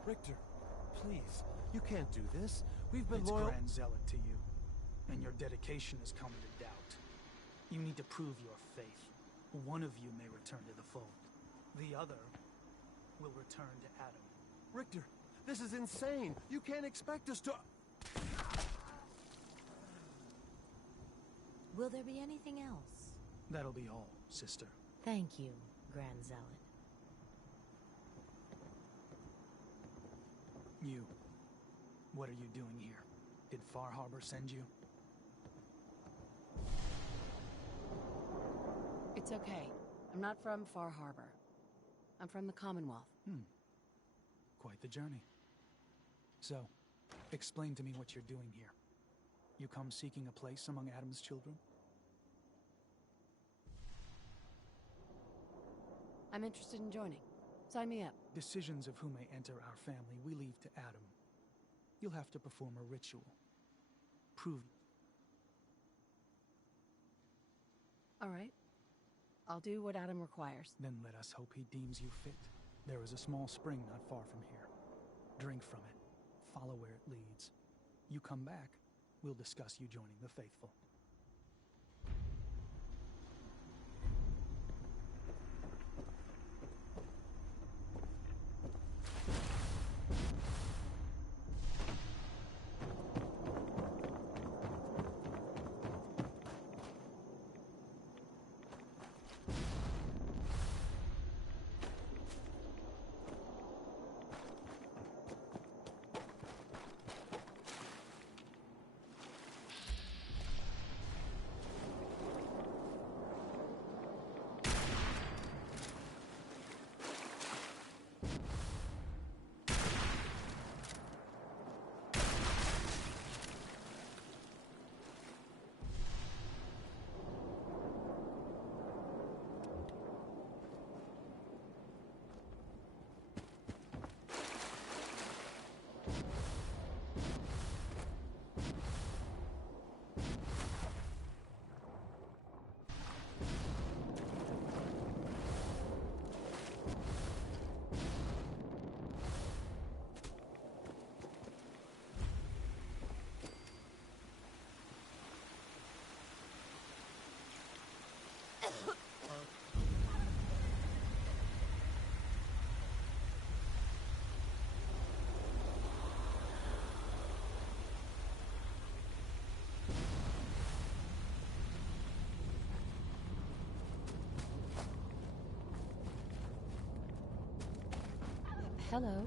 Richter, please, you can't do this. We've been It's loyal. Grand Zealot to you, and your dedication is coming to doubt. You need to prove your faith. One of you may return to the fold. The other will return to Adam. Richter, this is insane. You can't expect us to... Will there be anything else? That'll be all, sister. Thank you, Grand Zealot. You. What are you doing here? Did Far Harbor send you? It's okay. I'm not from Far Harbor. I'm from the Commonwealth. Quite the journey. So, explain to me what you're doing here. You come seeking a place among Adam's children? I'm interested in joining. Sign me up. Decisions of who may enter our family we leave to Adam. You'll have to perform a ritual. Prove. All right. I'll do what Adam requires. Then let us hope he deems you fit. There is a small spring not far from here. Drink from it. Follow where it leads. You come back, we'll discuss you joining the faithful. Hello.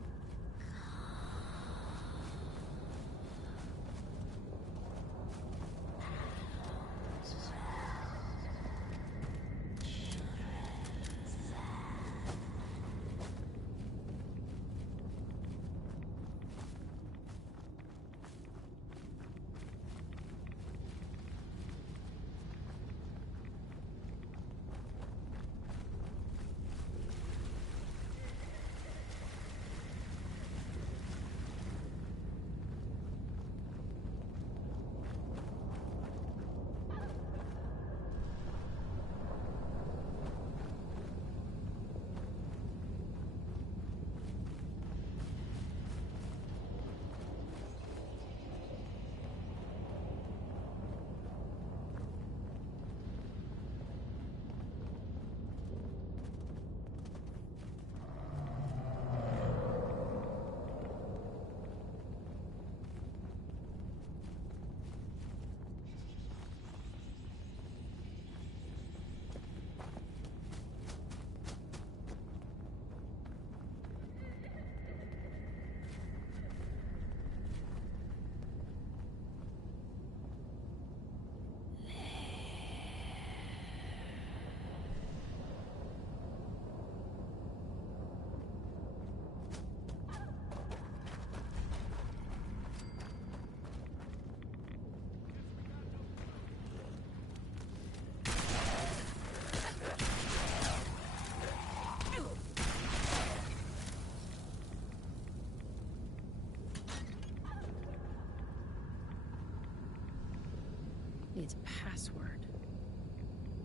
Needs a password.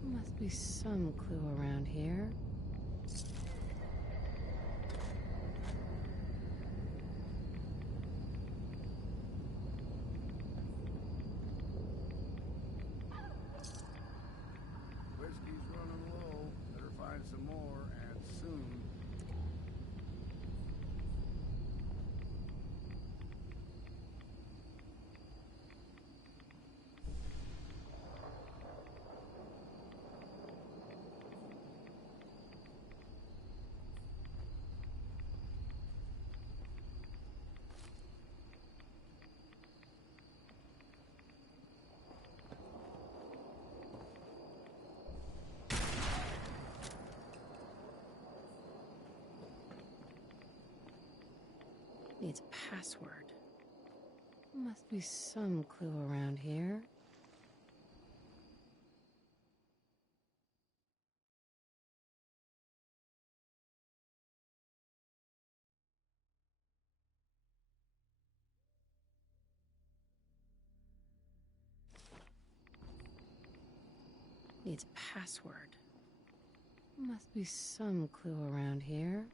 Must be some clue around here. Whiskey's running low. Better find some more, and soon. Needs a password. Must be some clue around here. Needs a password. Must be some clue around here.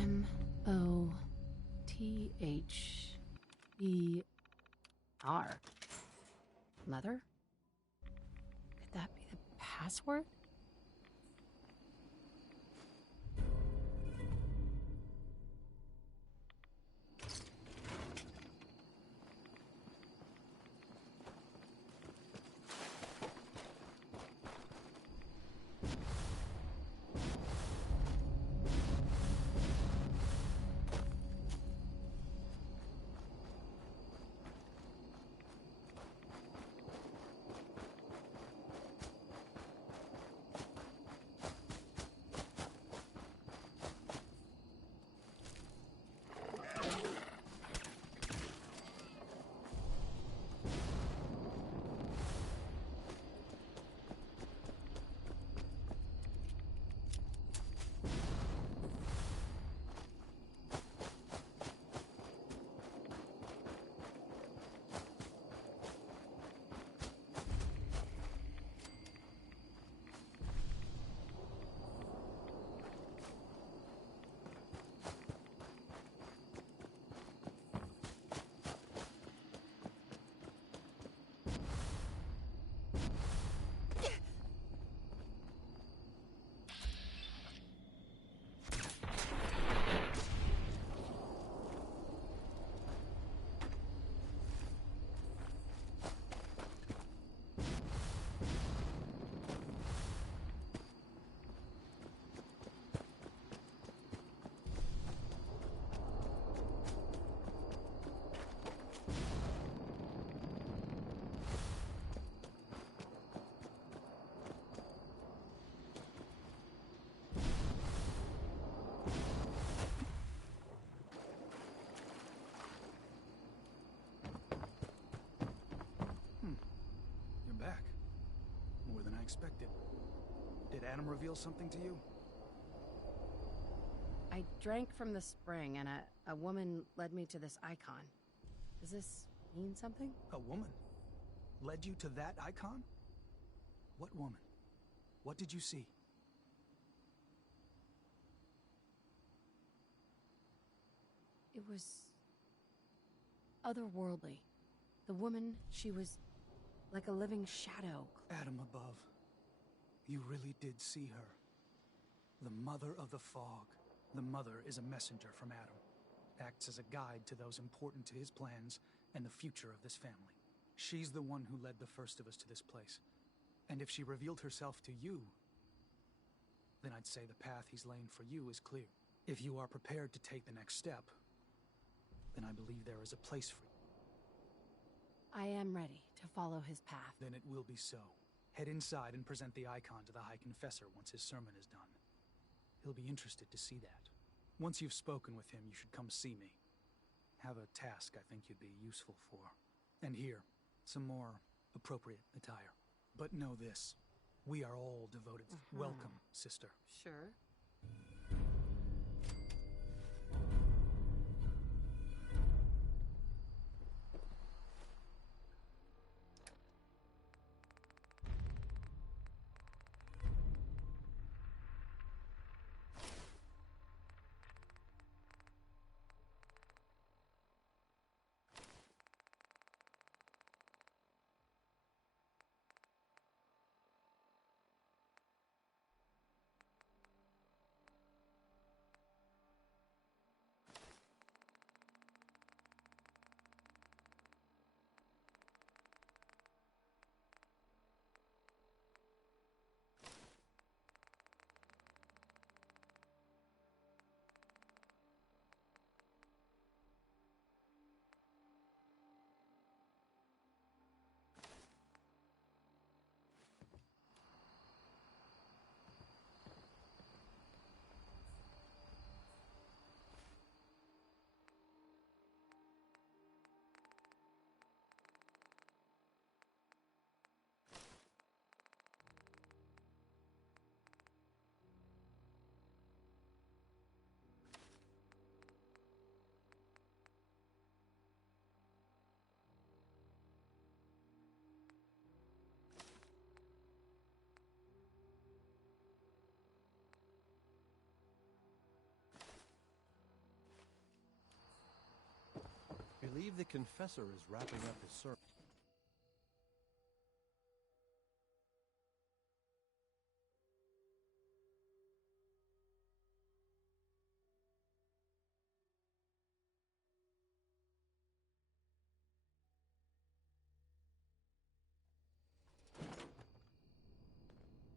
M-O-T-H-E-R. Mother? Could that be the password? Back. More than I expected. Did Adam reveal something to you? I drank from the spring, and a woman led me to this icon. Does this mean something? A woman? Led you to that icon? What woman? What did you see? It was otherworldly. The woman, she was like a living shadow. Adam above. You really did see her. The Mother of the Fog. The Mother is a messenger from Adam. Acts as a guide to those important to his plans and the future of this family. She's the one who led the first of us to this place. And if she revealed herself to you, then I'd say the path he's laying for you is clear. If you are prepared to take the next step, then I believe there is a place for you. I am ready to follow his path. Then it will be so. Head inside and present the icon to the High Confessor once his sermon is done. He'll be interested to see that. Once you've spoken with him, you should come see me. Have a task I think you'd be useful for. And here, some more appropriate attire. But know this, we are all devoted. Welcome, sister. Sure. believe the Confessor is wrapping up his sermon.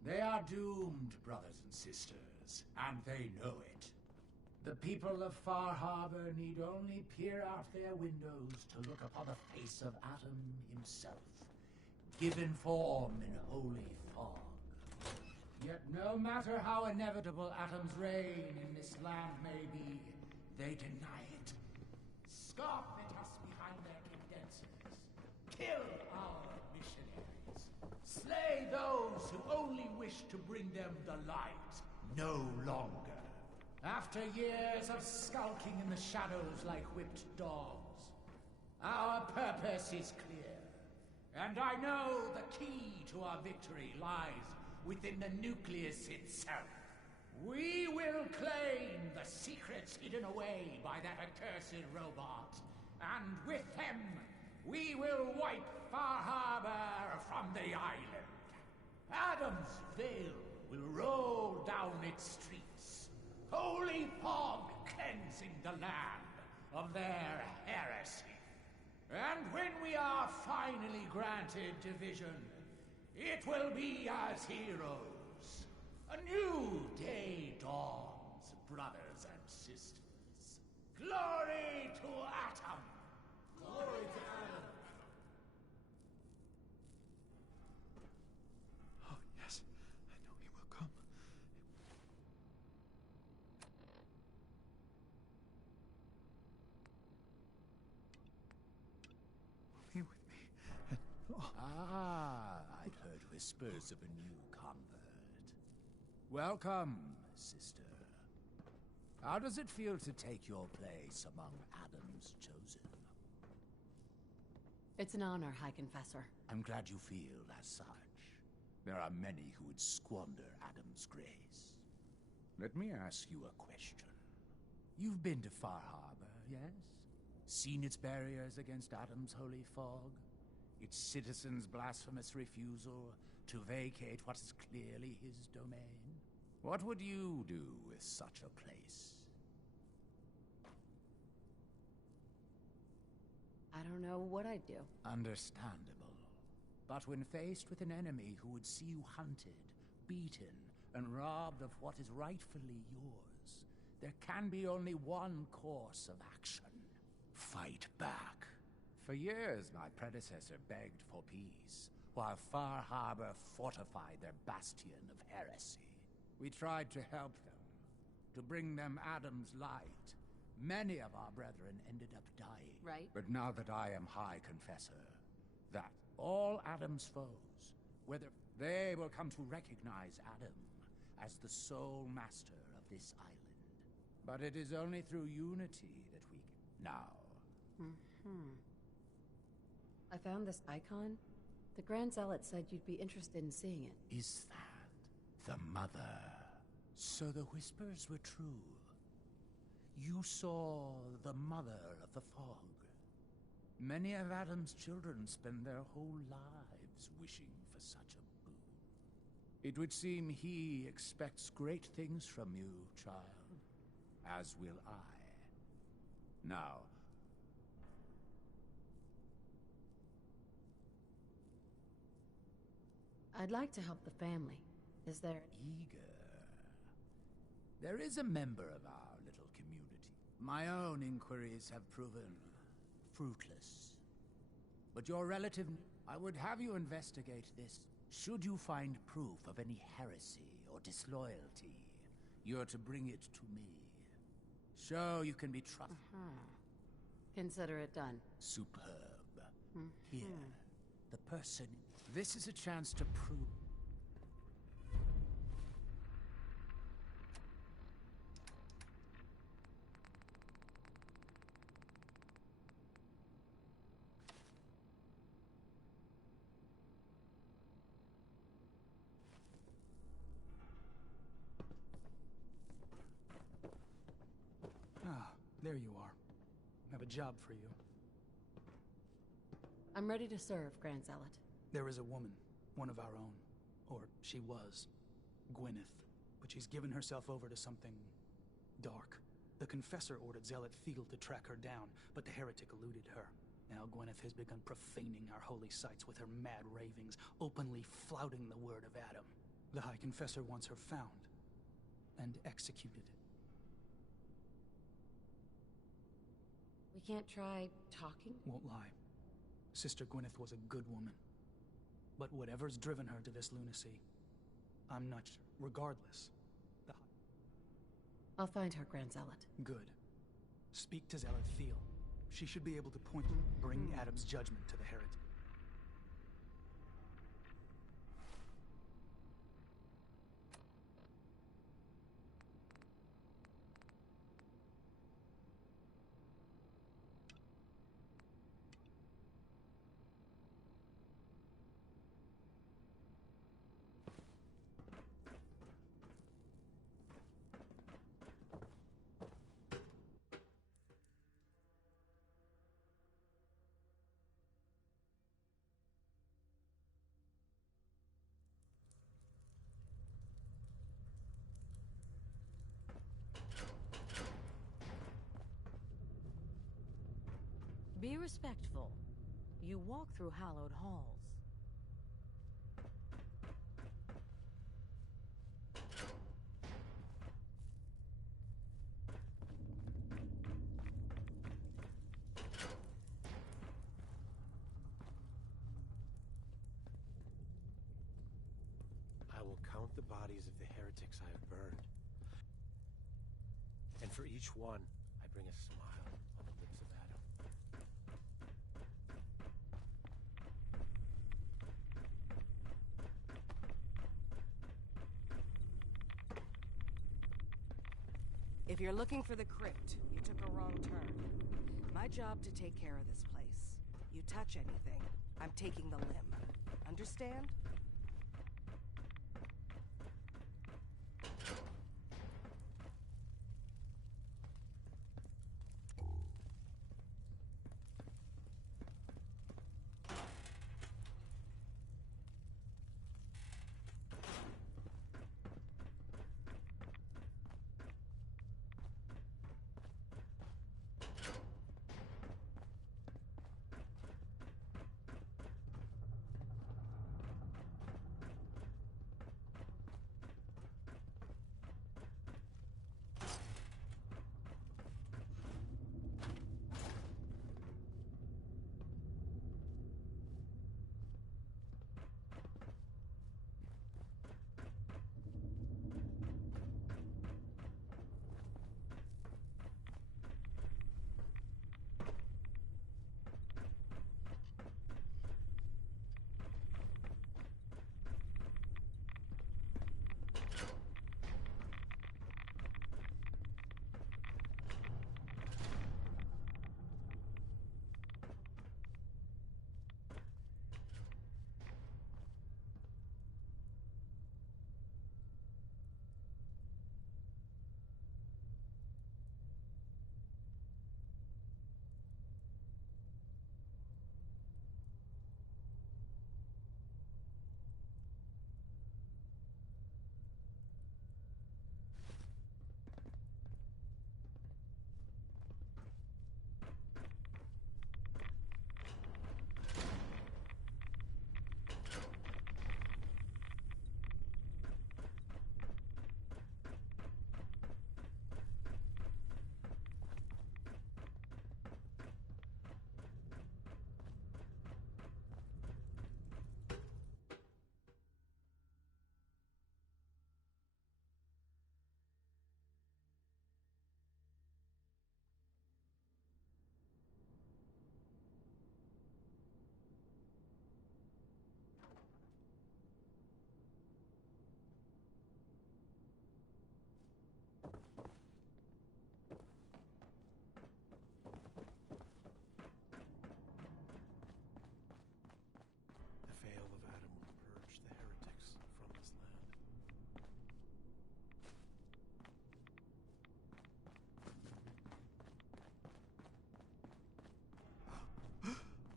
They are doomed, brothers and sisters, and they know it. The people of Far Harbor need only peer out their windows to look upon the face of Adam himself, given form in holy fog. Yet no matter how inevitable Adam's reign in this land may be, they deny it. Scoff at us behind their condensers. Kill our missionaries. Slay those who only wish to bring them the light no longer. After years of skulking in the shadows like whipped dogs, our purpose is clear. And I know the key to our victory lies within the nucleus itself. We will claim the secrets hidden away by that accursed robot. And with them, we will wipe Far Harbor from the island. Adam's veil will roll down its streets. Holy fog cleansing the land of their heresy. And when we are finally granted division, it will be as heroes. A new day dawns, brothers and sisters. Glory to Atom! Glory to Adam! Oh, yes. I know he will come. Be with me. I'd heard whispers of a new convert. Welcome, sister. How does it feel to take your place among Adam's chosen? It's an honor, High Confessor. I'm glad you feel as such. There are many who would squander Adam's grace. Let me ask you a question. You've been to Far Harbor, yes? Seen its barriers against Adam's holy fog? Its citizens' blasphemous refusal to vacate what is clearly his domain? What would you do with such a place? I don't know what I'd do. Understandable. But when faced with an enemy who would see you hunted, beaten, and robbed of what is rightfully yours, there can be only one course of action. Fight back. For years, my predecessor begged for peace, while Far Harbor fortified their bastion of heresy. We tried to help them, to bring them Adam's light. Many of our brethren ended up dying. Right. But now that I am High Confessor, that all Adam's foes, whether they will come to recognize Adam as the sole master of this island. But it is only through unity that we can... Now. I found this icon. The Grand Zealot said you'd be interested in seeing it. Is that the mother? So the whispers were true. You saw the mother of the fog. Many of Adam's children spend their whole lives wishing for such a boon. It would seem he expects great things from you, child. As will I. Now, I'd like to help the family. Is there... Eager. There is a member of our little community. My own inquiries have proven fruitless. But your relative... I would have you investigate this. Should you find proof of any heresy or disloyalty, you're to bring it to me. Show you can be trusted. Consider it done. Superb. Here, the person... This is a chance to prove... Ah, there you are. I have a job for you. I'm ready to serve, Grand Zealot. There is a woman, one of our own. Or she was. Gwyneth. But she's given herself over to something dark. The Confessor ordered Zealot Field to track her down, but the heretic eluded her. Now Gwyneth has begun profaning our holy sites with her mad ravings, openly flouting the word of Adam. The High Confessor wants her found and executed. We can't try talking? Won't lie. Sister Gwyneth was a good woman. But whatever's driven her to this lunacy, I'm not sure. Regardless, I'll find her, Grand Zealot. Good. Speak to Zealot Thiel. She should be able to bring Adam's judgment to the heretic. Be respectful. You walk through hallowed halls. I will count the bodies of the heretics I have burned. And for each one, I bring a smile on the lips of Adam. If you're looking for the crypt, you took a wrong turn. My job to take care of this place. You touch anything, I'm taking the limb. Understand?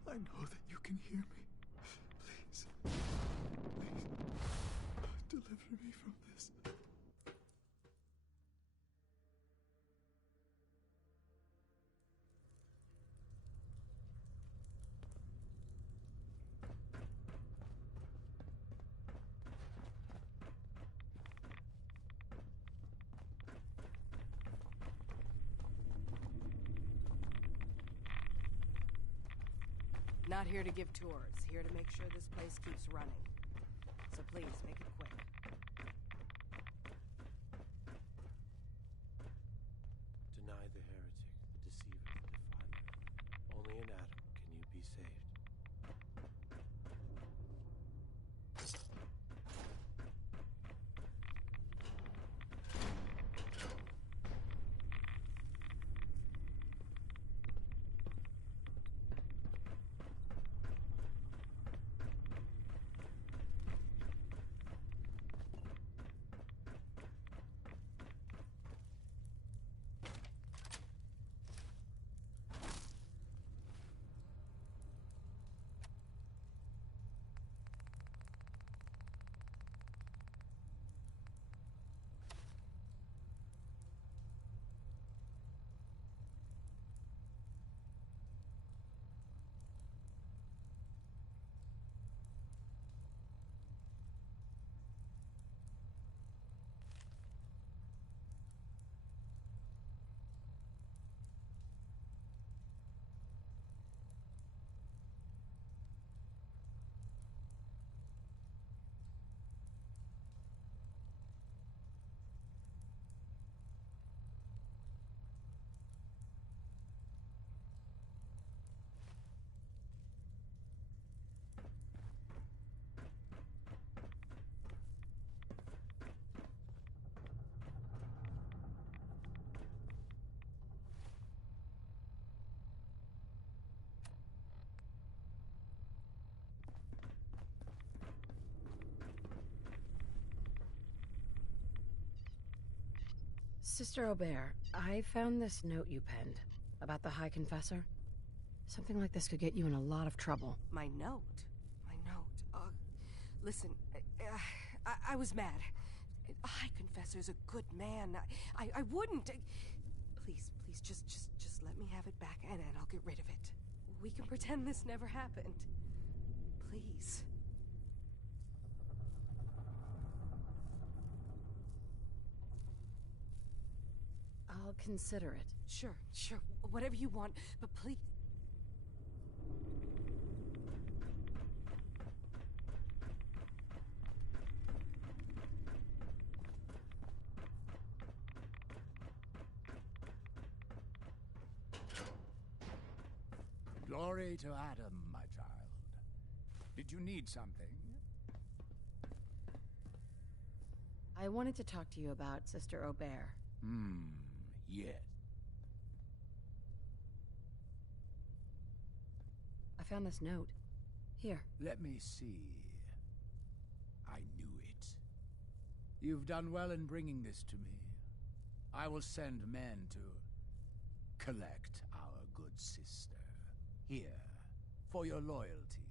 I know that you can hear me, please, deliver me from this. Not here to give tours, here to make sure this place keeps running. So please, make it quick. Deny the heretic, the deceiver, the defiler. Only in Adam can you be saved. Sister Aubert, I found this note you penned about the High Confessor. Something like this could get you in a lot of trouble. My note? My note? Listen, I was mad. A High Confessor's a good man. I wouldn't... Please, just let me have it back and I'll get rid of it. We can pretend this never happened. Please. I'll consider it. Sure, whatever you want, but please... Glory to Adam, my child. Did you need something? I wanted to talk to you about Sister Aubert. Yes. I found this note. Here. Let me see. I knew it. You've done well in bringing this to me. I will send men to collect our good sister. Here, for your loyalty.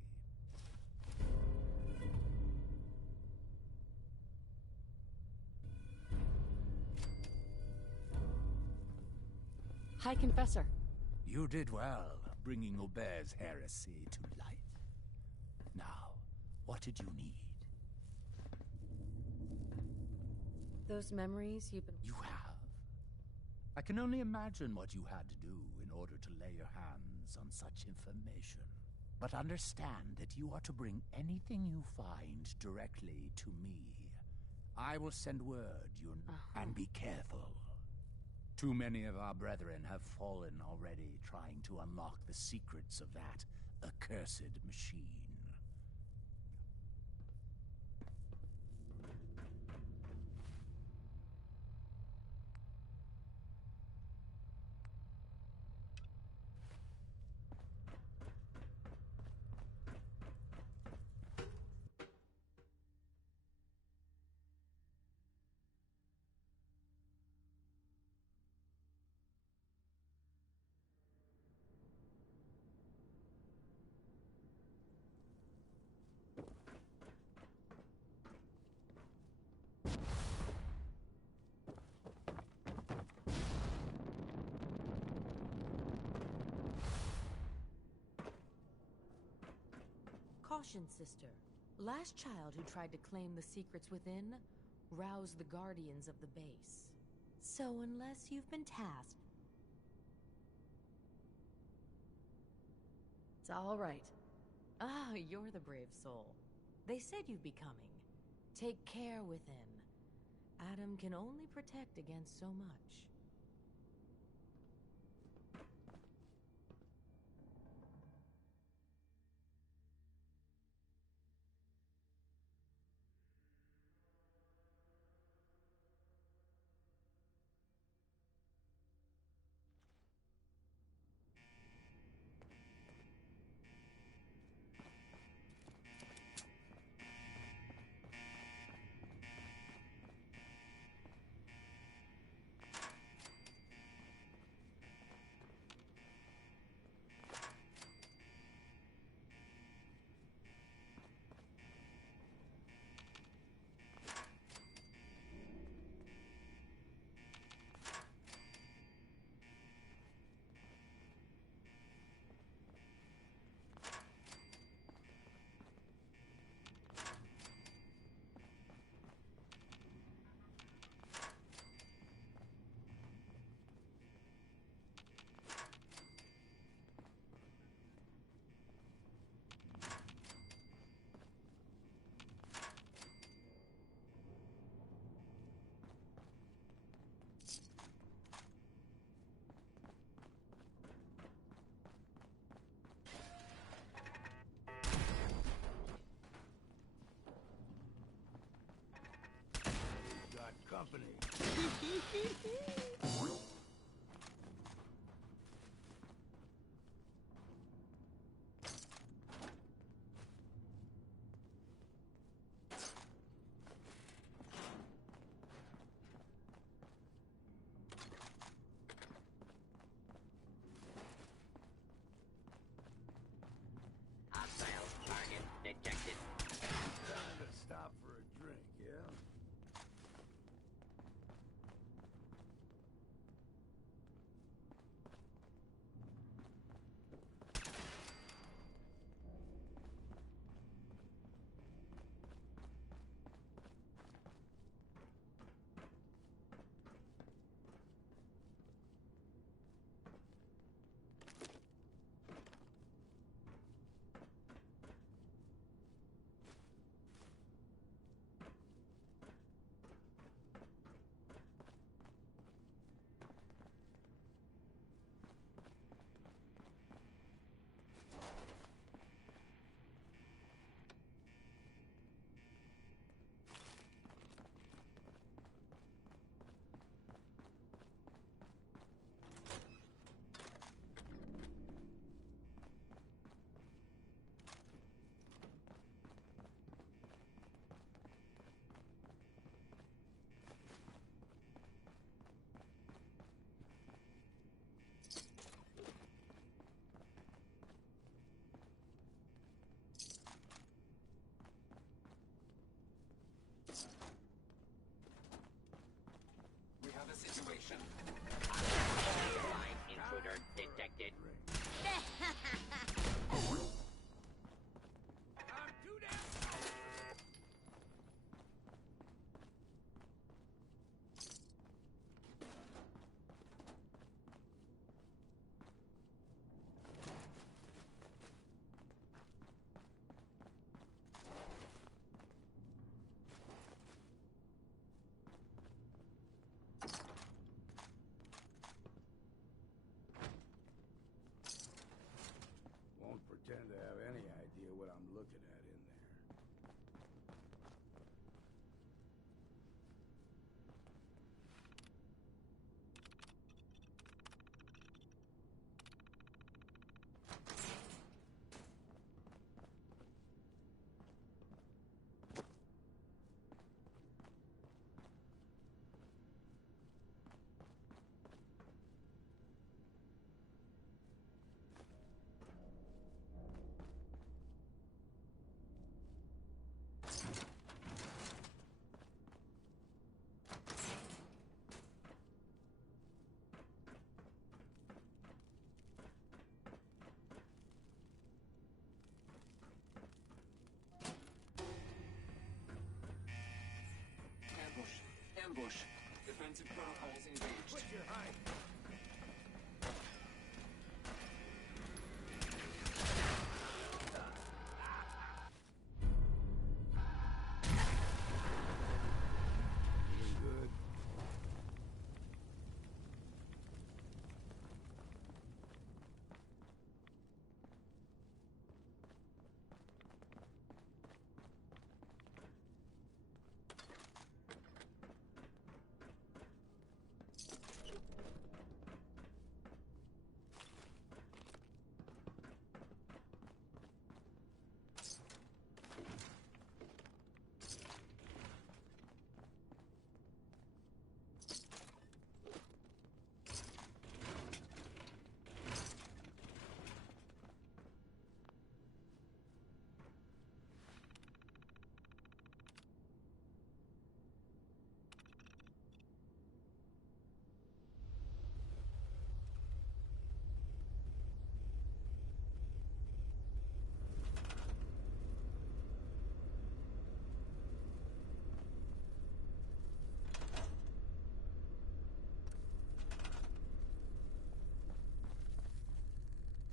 High Confessor. You did well, bringing Aubert's heresy to light. Now, what did you need? Those memories you've been... You have? I can only imagine what you had to do in order to lay your hands on such information. But understand that you are to bring anything you find directly to me. I will send word, and be careful. Too many of our brethren have fallen already trying to unlock the secrets of that accursed machine. Caution, sister. Last child who tried to claim the secrets within roused the guardians of the base. So unless you've been tasked... It's all right. Ah, you're the brave soul. They said you'd be coming. Take care within. Adam can only protect against so much. Company. Hostile target detected. Time to stop for a drink, yeah? ambush. Defensive protocols engaged. Put your height. Good.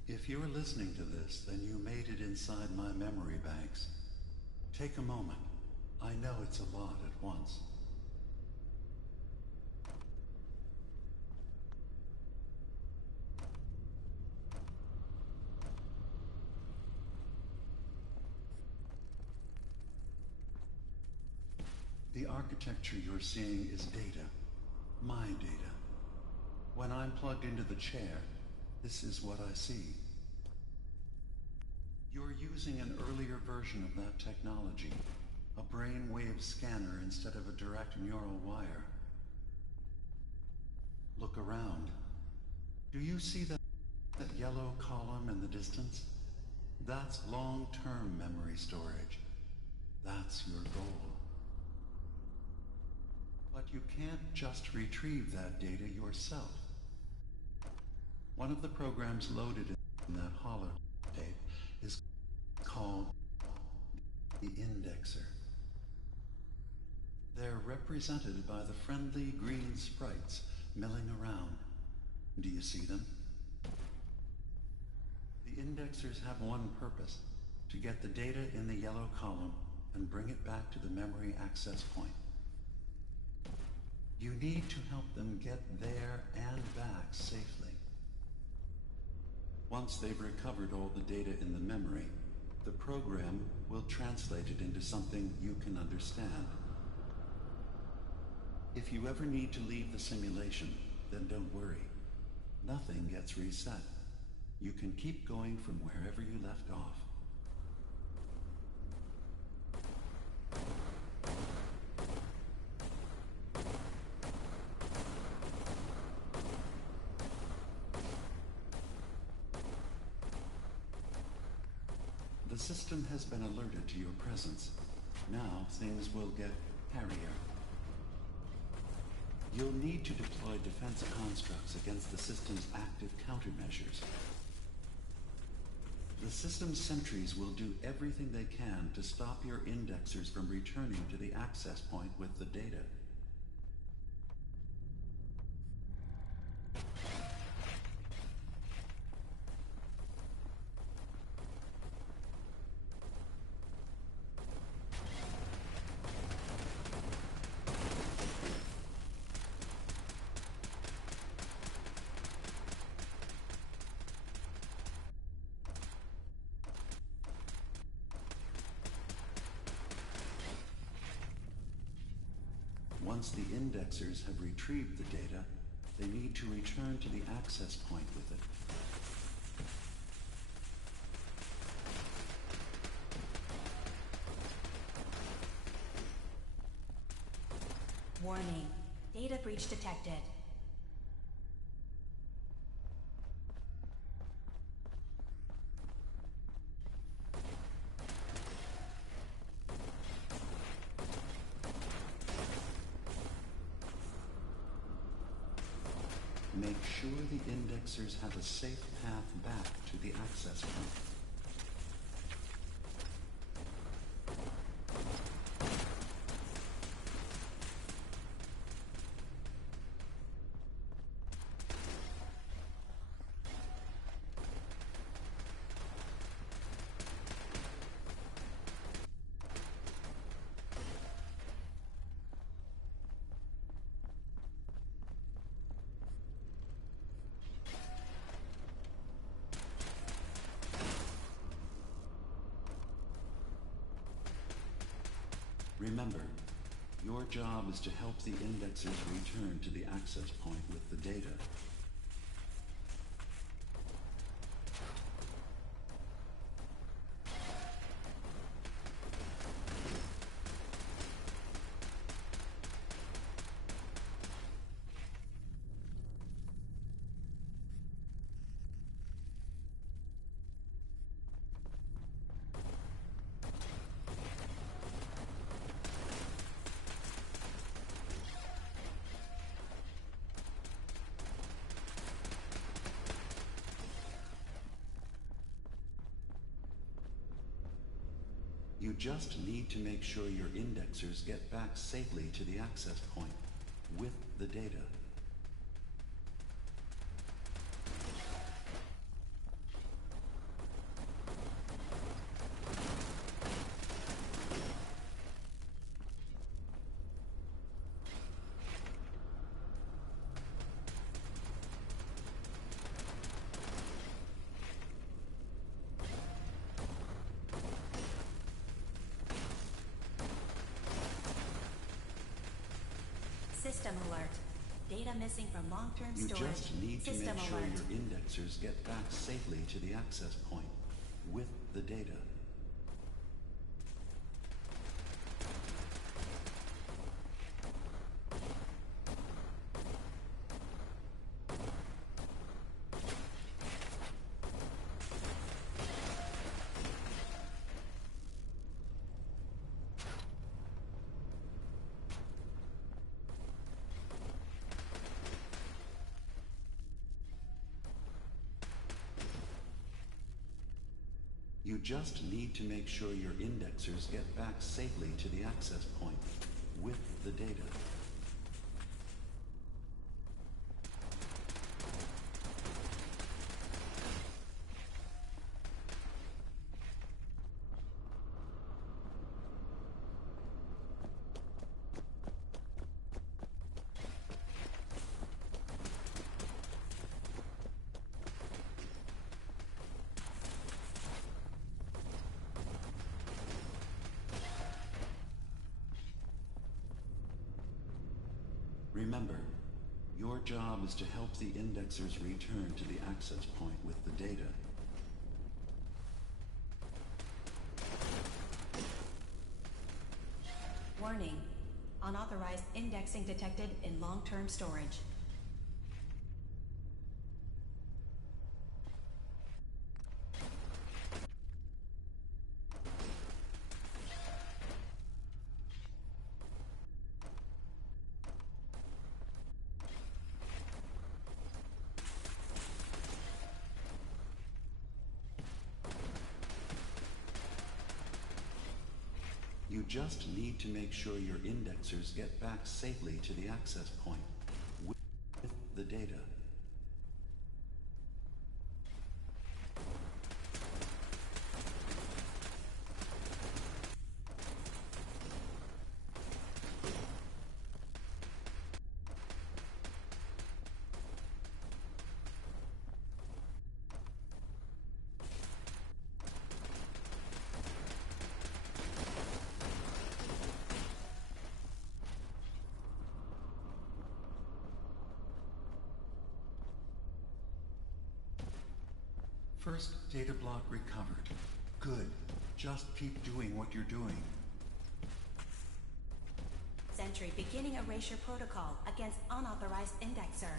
If you're listening to this, then you made it inside my memory banks. Take a moment. I know it's a lot at once. The architecture you're seeing is data. My data. When I'm plugged into the chair, this is what I see. You're using an earlier version of that technology, a brainwave scanner instead of a direct neural wire. Look around. Do you see that yellow column in the distance? That's long-term memory storage. That's your goal. But you can't just retrieve that data yourself. One of the programs loaded in that holotape is called the Indexer. They're represented by the friendly green sprites milling around. Do you see them? The Indexers have one purpose: to get the data in the yellow column and bring it back to the memory access point. You need to help them get there and back safely. Once they've recovered all the data in the memory, the program will translate it into something you can understand. If you ever need to leave the simulation, then don't worry. Nothing gets reset. You can keep going from wherever you left off. The system has been alerted to your presence. Now things will get hairier. You'll need to deploy defense constructs against the system's active countermeasures. The system's sentries will do everything they can to stop your indexers from returning to the access point with the data. Once the indexers have retrieved the data, they need to return to the access point with it. Warning. Data breach detected. Make sure the indexers have a safe path back to the access point. Remember, your job is to help the indexers return to the access point with the data. You just need to make sure your indexers get back safely to the access point with the data. System alert. Data missing from long-term You storage. just need to System make sure alert. your indexers get back safely to the access point with the data. You just need to make sure your indexers get back safely to the access point with the data. Remember, your job is to help the indexers return to the access point with the data. Warning. Unauthorized indexing detected in long-term storage. You just need to make sure your indexers get back safely to the access point with the data. First data block recovered. Good. Just keep doing what you're doing. Sentry beginning erasure protocol against unauthorized indexer.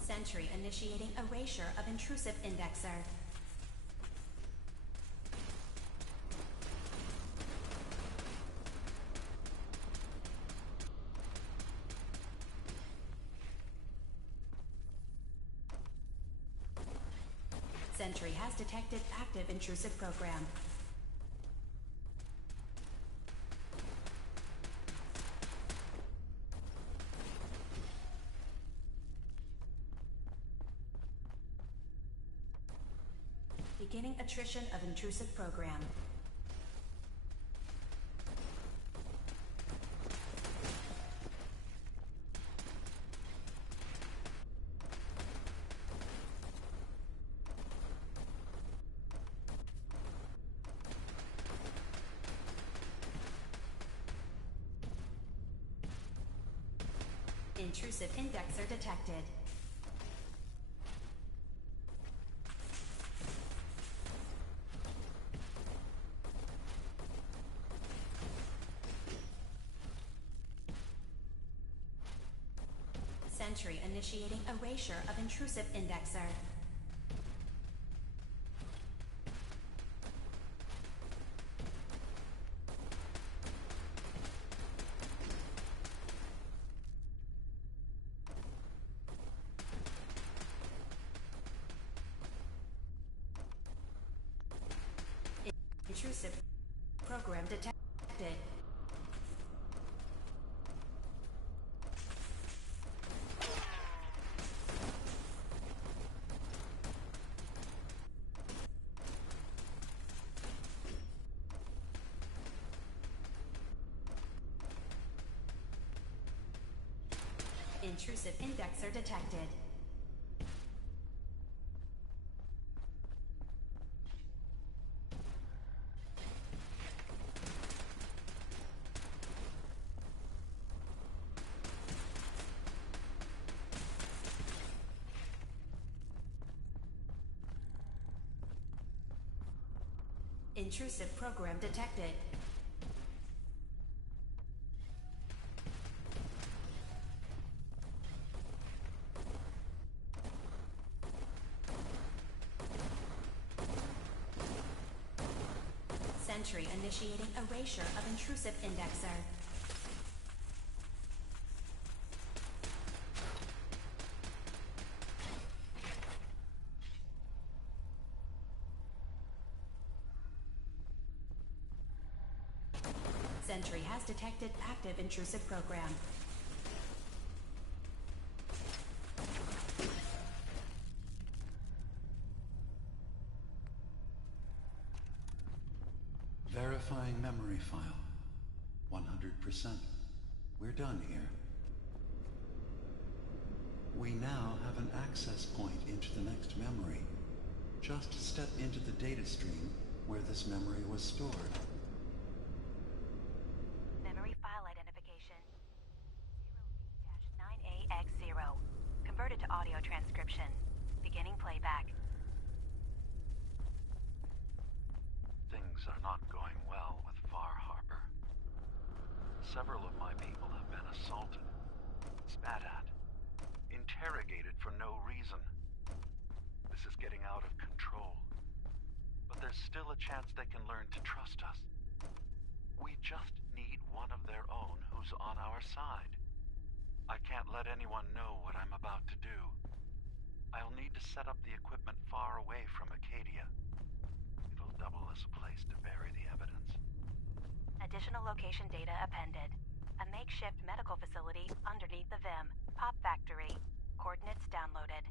Sentry initiating erasure of intrusive indexer. Sentry has detected active intrusive program. Beginning attrition of intrusive program. Intrusive indexer detected. Sentry initiating erasure of intrusive indexer. Intrusive program detected. Intrusive indexer detected. Intrusive program detected. Sentry initiating erasure of intrusive indexer. Sentry has detected active intrusive program. Verifying memory file. 100%. We're done here. We now have an access point into the next memory. Just step into the data stream where this memory was stored. Memory file identification 0B-9AX0. Converted to audio transcription. Beginning playback. Things are not going well with Far Harbor. Several of my people have been assaulted, spat at, interrogated for no reason. This is getting out of control. But there's still a chance they can learn to trust us. We just need one of their own who's on our side. I can't let anyone know what I'm about to do. I'll need to set up the equipment far away from Acadia. It'll double as a place to bury the evidence. Additional location data appended. A makeshift medical facility underneath the VIM. Pop Factory. Coordinates downloaded.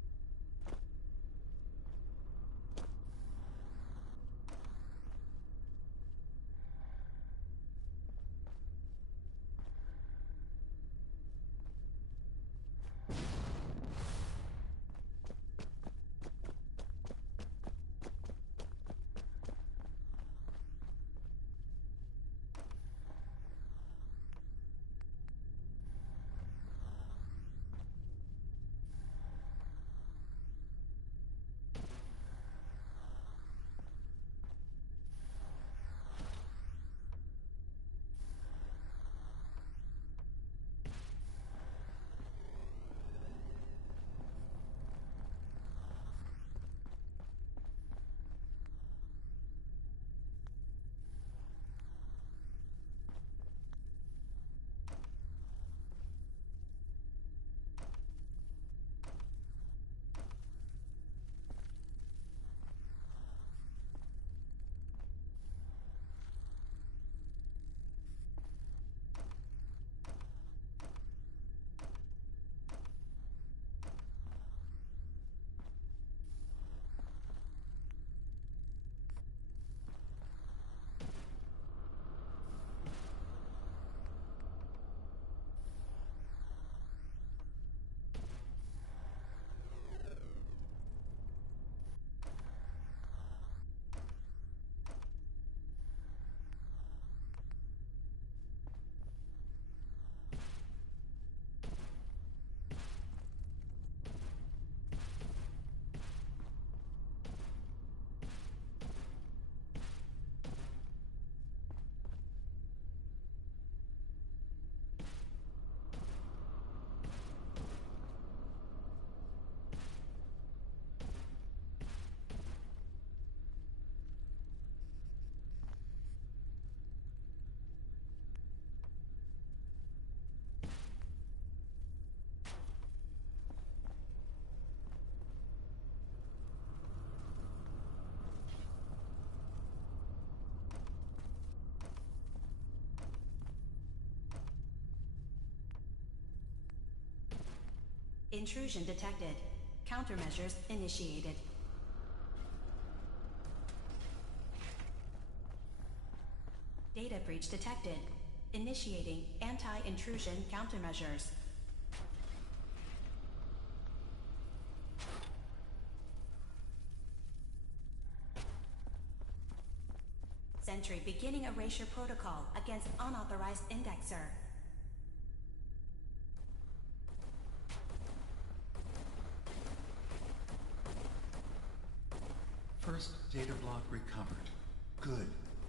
Intrusion detected. Countermeasures initiated. Data breach detected. Initiating anti-intrusion countermeasures. Sentry beginning erasure protocol against unauthorized indexer. First data block recovered. Good.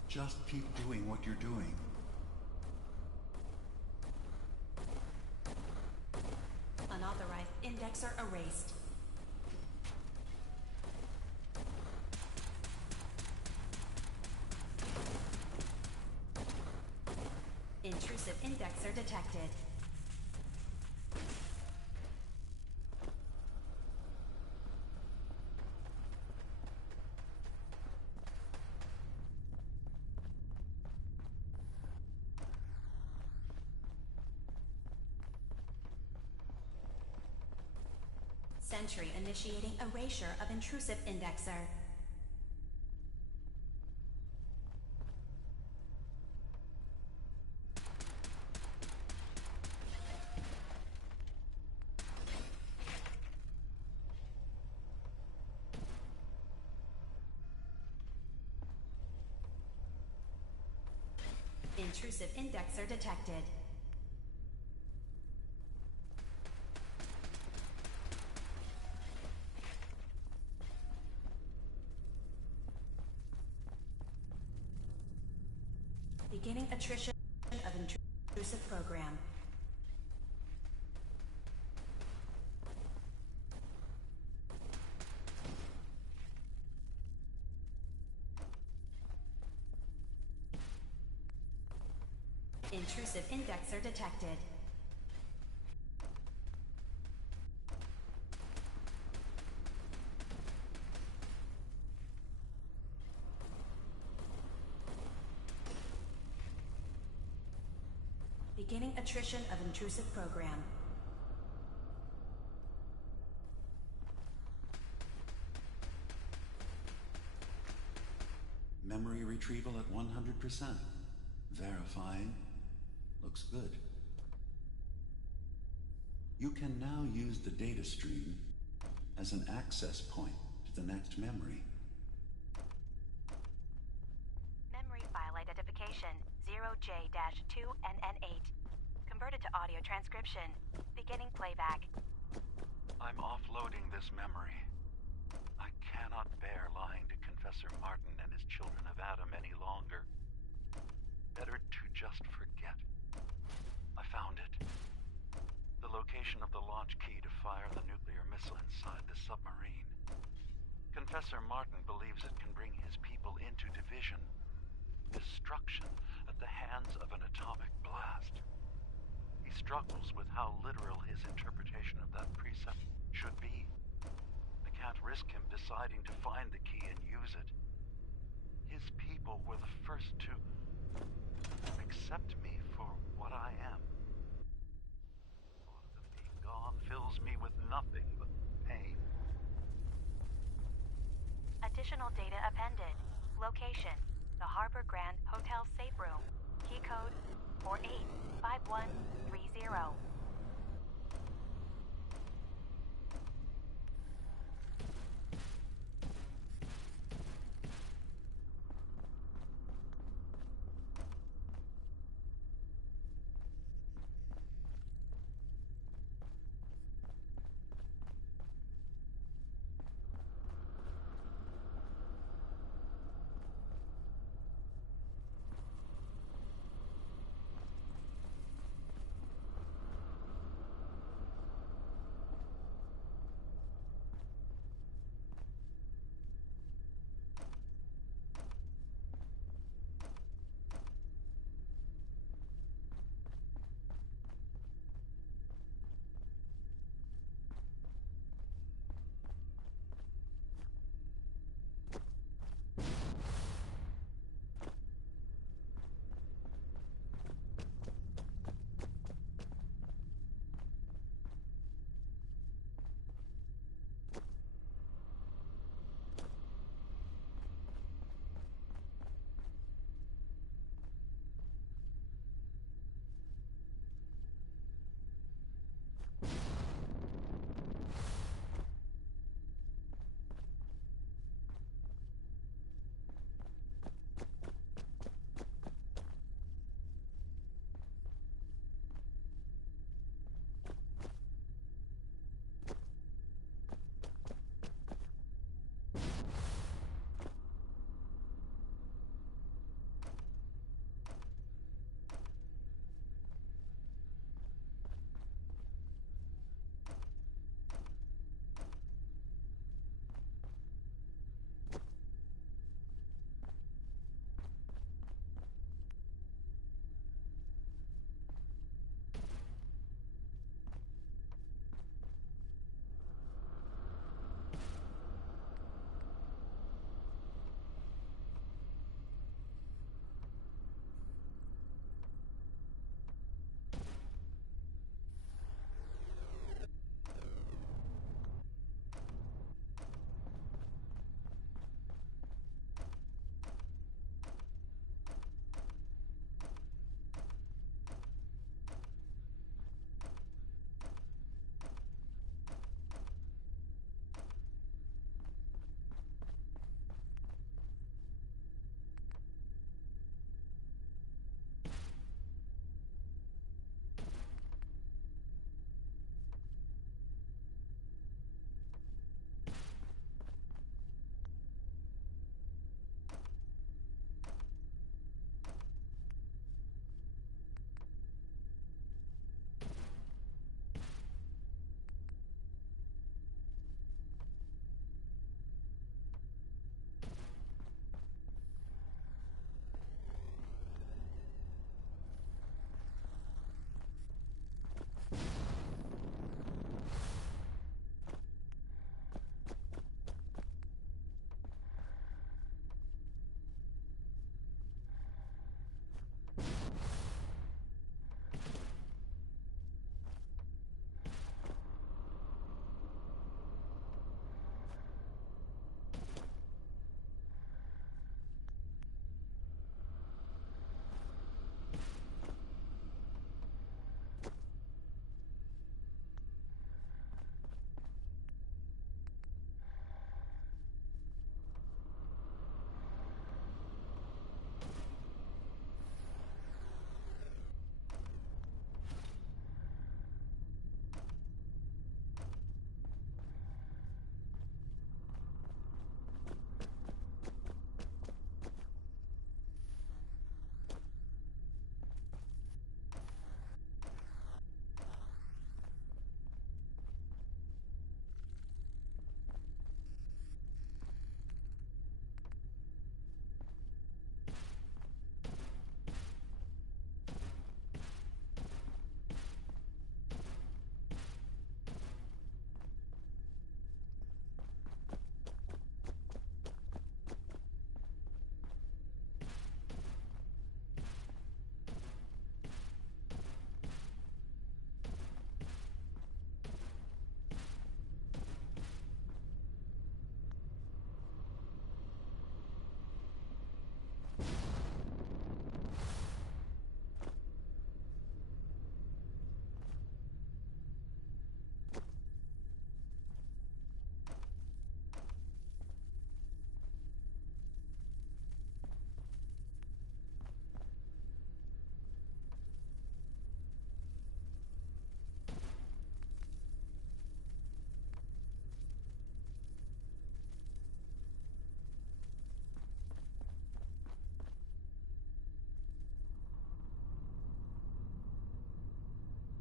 Just keep doing what you're doing. Unauthorized indexer erased. Intrusive indexer detected. Sentry initiating erasure of intrusive indexer. Intrusive indexer detected. Beginning attrition of intrusive program. Intrusive indexer detected. Beginning attrition of intrusive program. Memory retrieval at 100%. Verifying. Looks good. You can now use the data stream as an access point to the next memory. Memory file identification 0J-2NN8. Converted to audio transcription. Beginning playback. I'm offloading this memory. I cannot bear lying to Confessor Martin and his children of Adam any longer. Better to just forget. I found it. The location of the launch key to fire the nuclear missile inside the submarine. Confessor Martin believes it can bring his people into division. Destruction at the hands of an atomic blast. He struggles with how literal his interpretation of that precept should be. I can't risk him deciding to find the key and use it. His people were the first to accept me for what I am. The thought of them being gone fills me with nothing but pain. Additional data appended. Location: the Harbor Grand Hotel safe room. Key code 485130.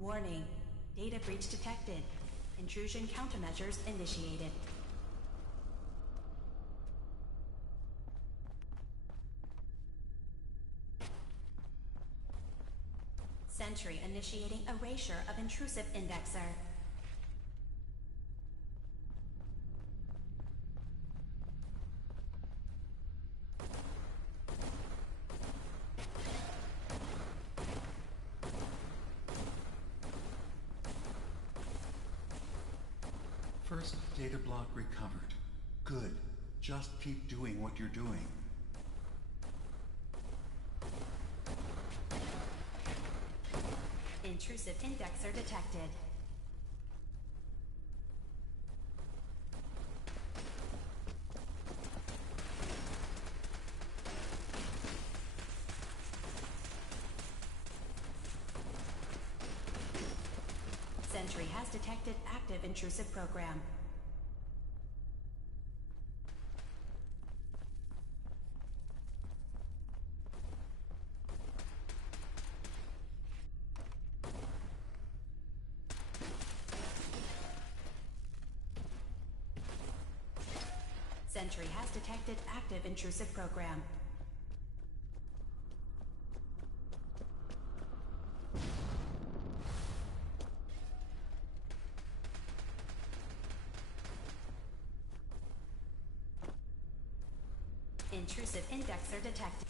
Warning. Data breach detected. Intrusion countermeasures initiated. Sentry initiating erasure of intrusive indexer. First data block recovered. Good. Just keep doing what you're doing. Intrusive indexer detected. Sentry has detected active intrusive program. Sentry has detected active intrusive program. Intrusive indexer detected.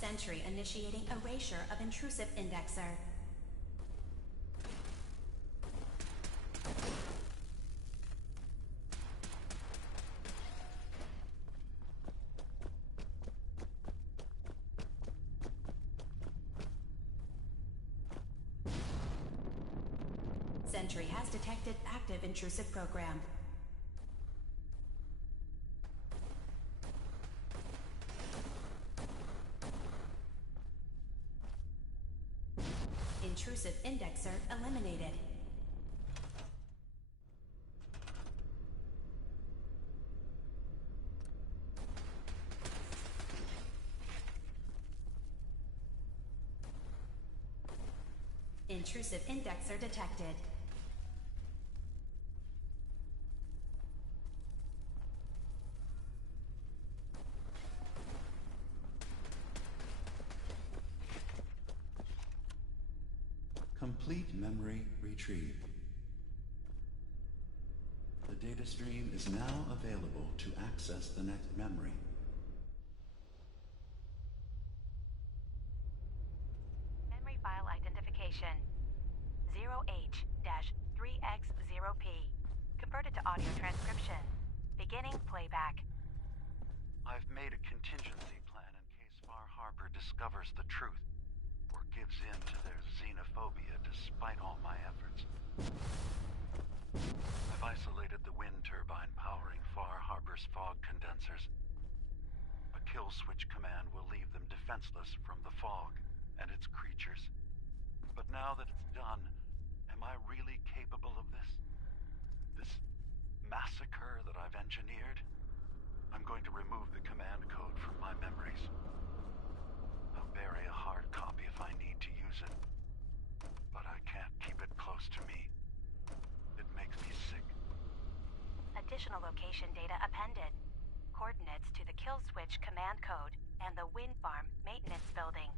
Sentry initiating erasure of intrusive indexer. Sentry has detected active intrusive program. Intrusive indexer eliminated. Intrusive indexer detected. Complete memory retrieved. The data stream is now available to access the next memory. Memory file identification 0H-3X0P. Converted to audio transcription. Beginning playback. I've made a contingency plan in case Far Harbor discovers the truth, or gives in to their xenophobia despite all my efforts. I've isolated the wind turbine powering Far Harbor's fog condensers. A kill switch command will leave them defenseless from the fog and its creatures. But now that it's done, am I really capable of this? This massacre that I've engineered? I'm going to remove the command code from my memories. I'll bury a hard copy if I need to use it. But I can't keep it close to me. It makes me sick. Additional location data appended. Coordinates to the kill switch command code and the wind farm maintenance building.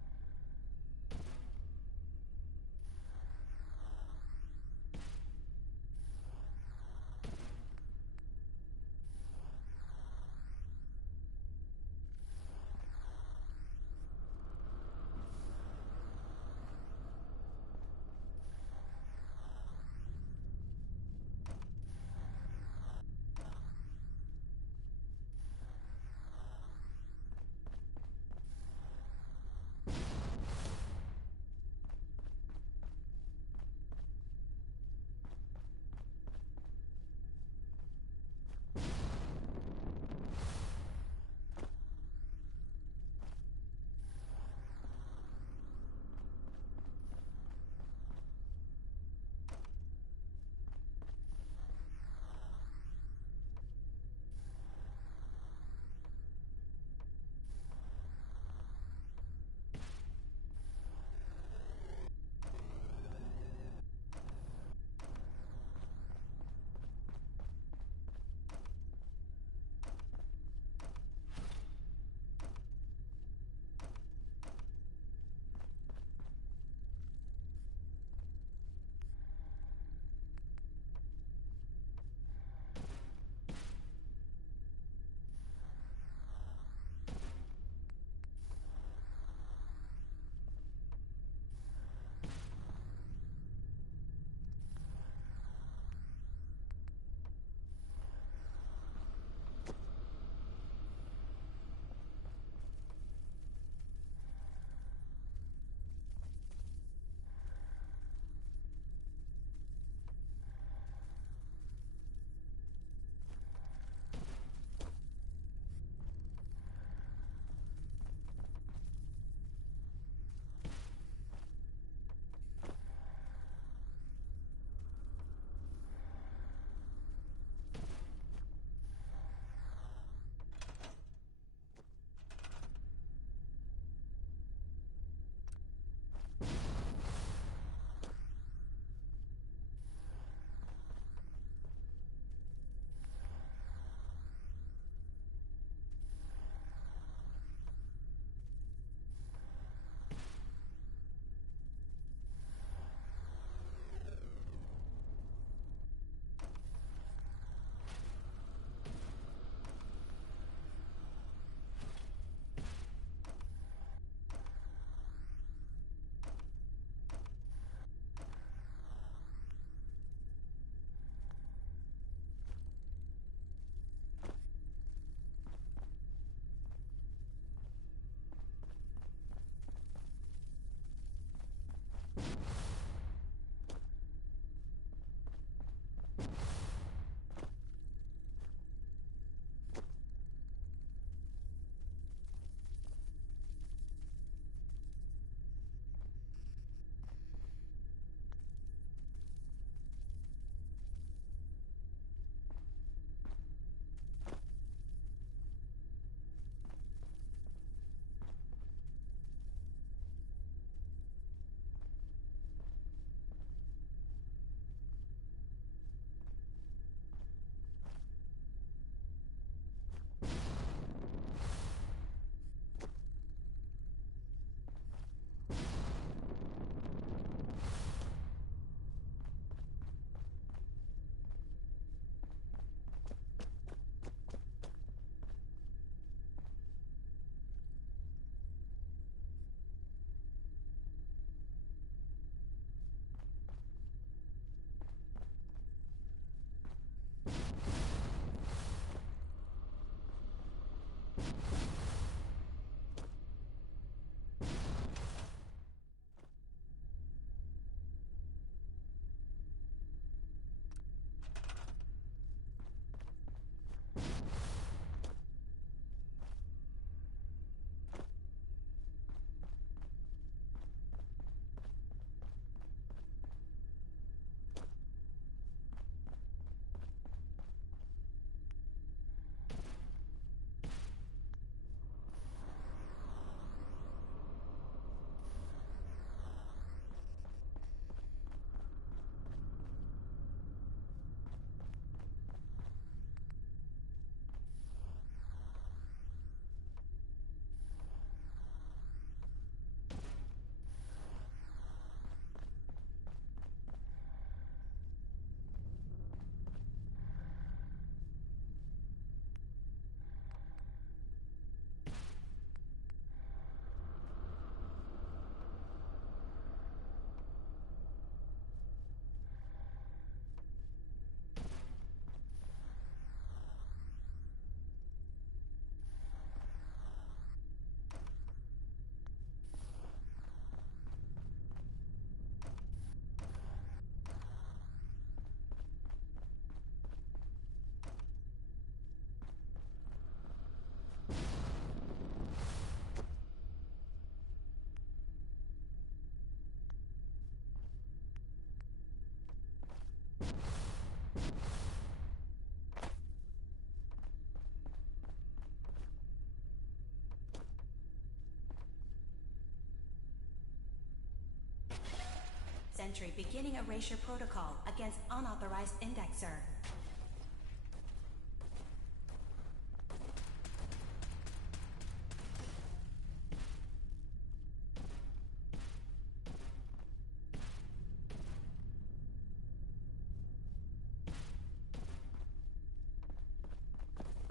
Sentry beginning erasure protocol against unauthorized indexer.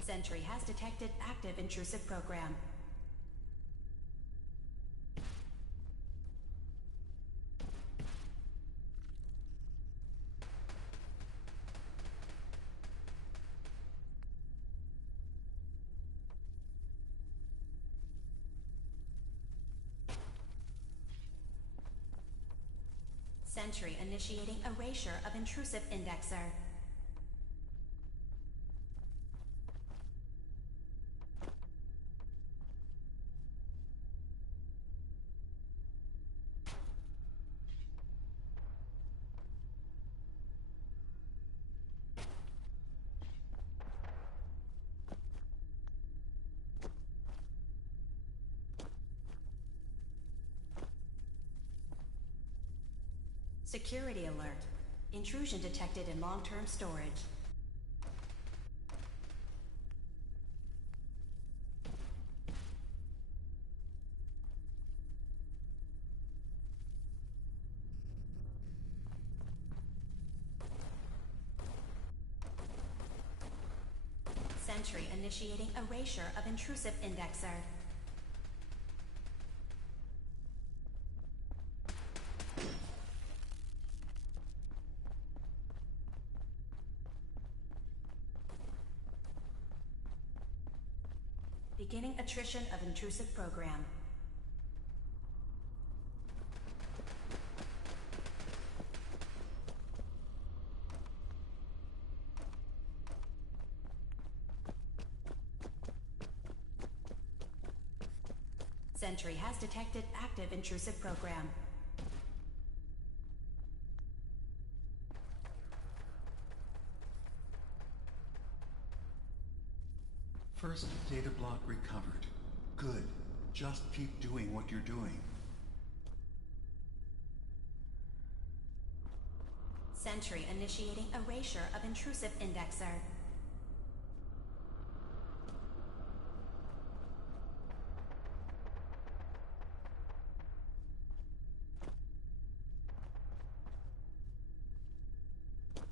Sentry has detected active intrusive program. Sentry initiating erasure of intrusive indexer. Security alert. Intrusion detected in long-term storage. Sentry initiating erasure of intrusive indexer. Beginning attrition of intrusive program. Sentry has detected active intrusive program. First data block recovered. Good. Just keep doing what you're doing. Sentry initiating erasure of intrusive indexer.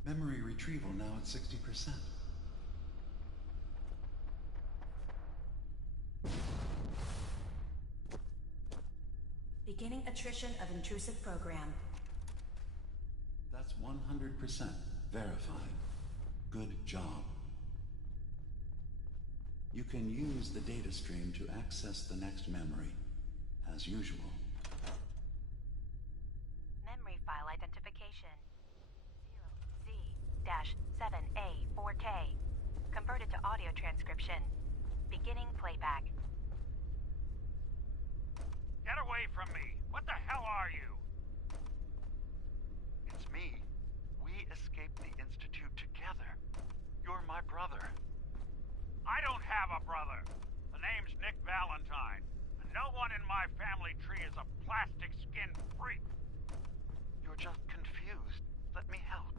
Memory retrieval now at 60%. Beginning attrition of intrusive program. That's 100% verified. Good job. You can use the data stream to access the next memory, as usual. Memory file identification. 0Z-7A4K. Converted to audio transcription. Beginning playback. Get away from me! What the hell are you? It's me. We escaped the Institute together. You're my brother. I don't have a brother. The name's Nick Valentine. And no one in my family tree is a plastic skin freak. You're just confused. Let me help.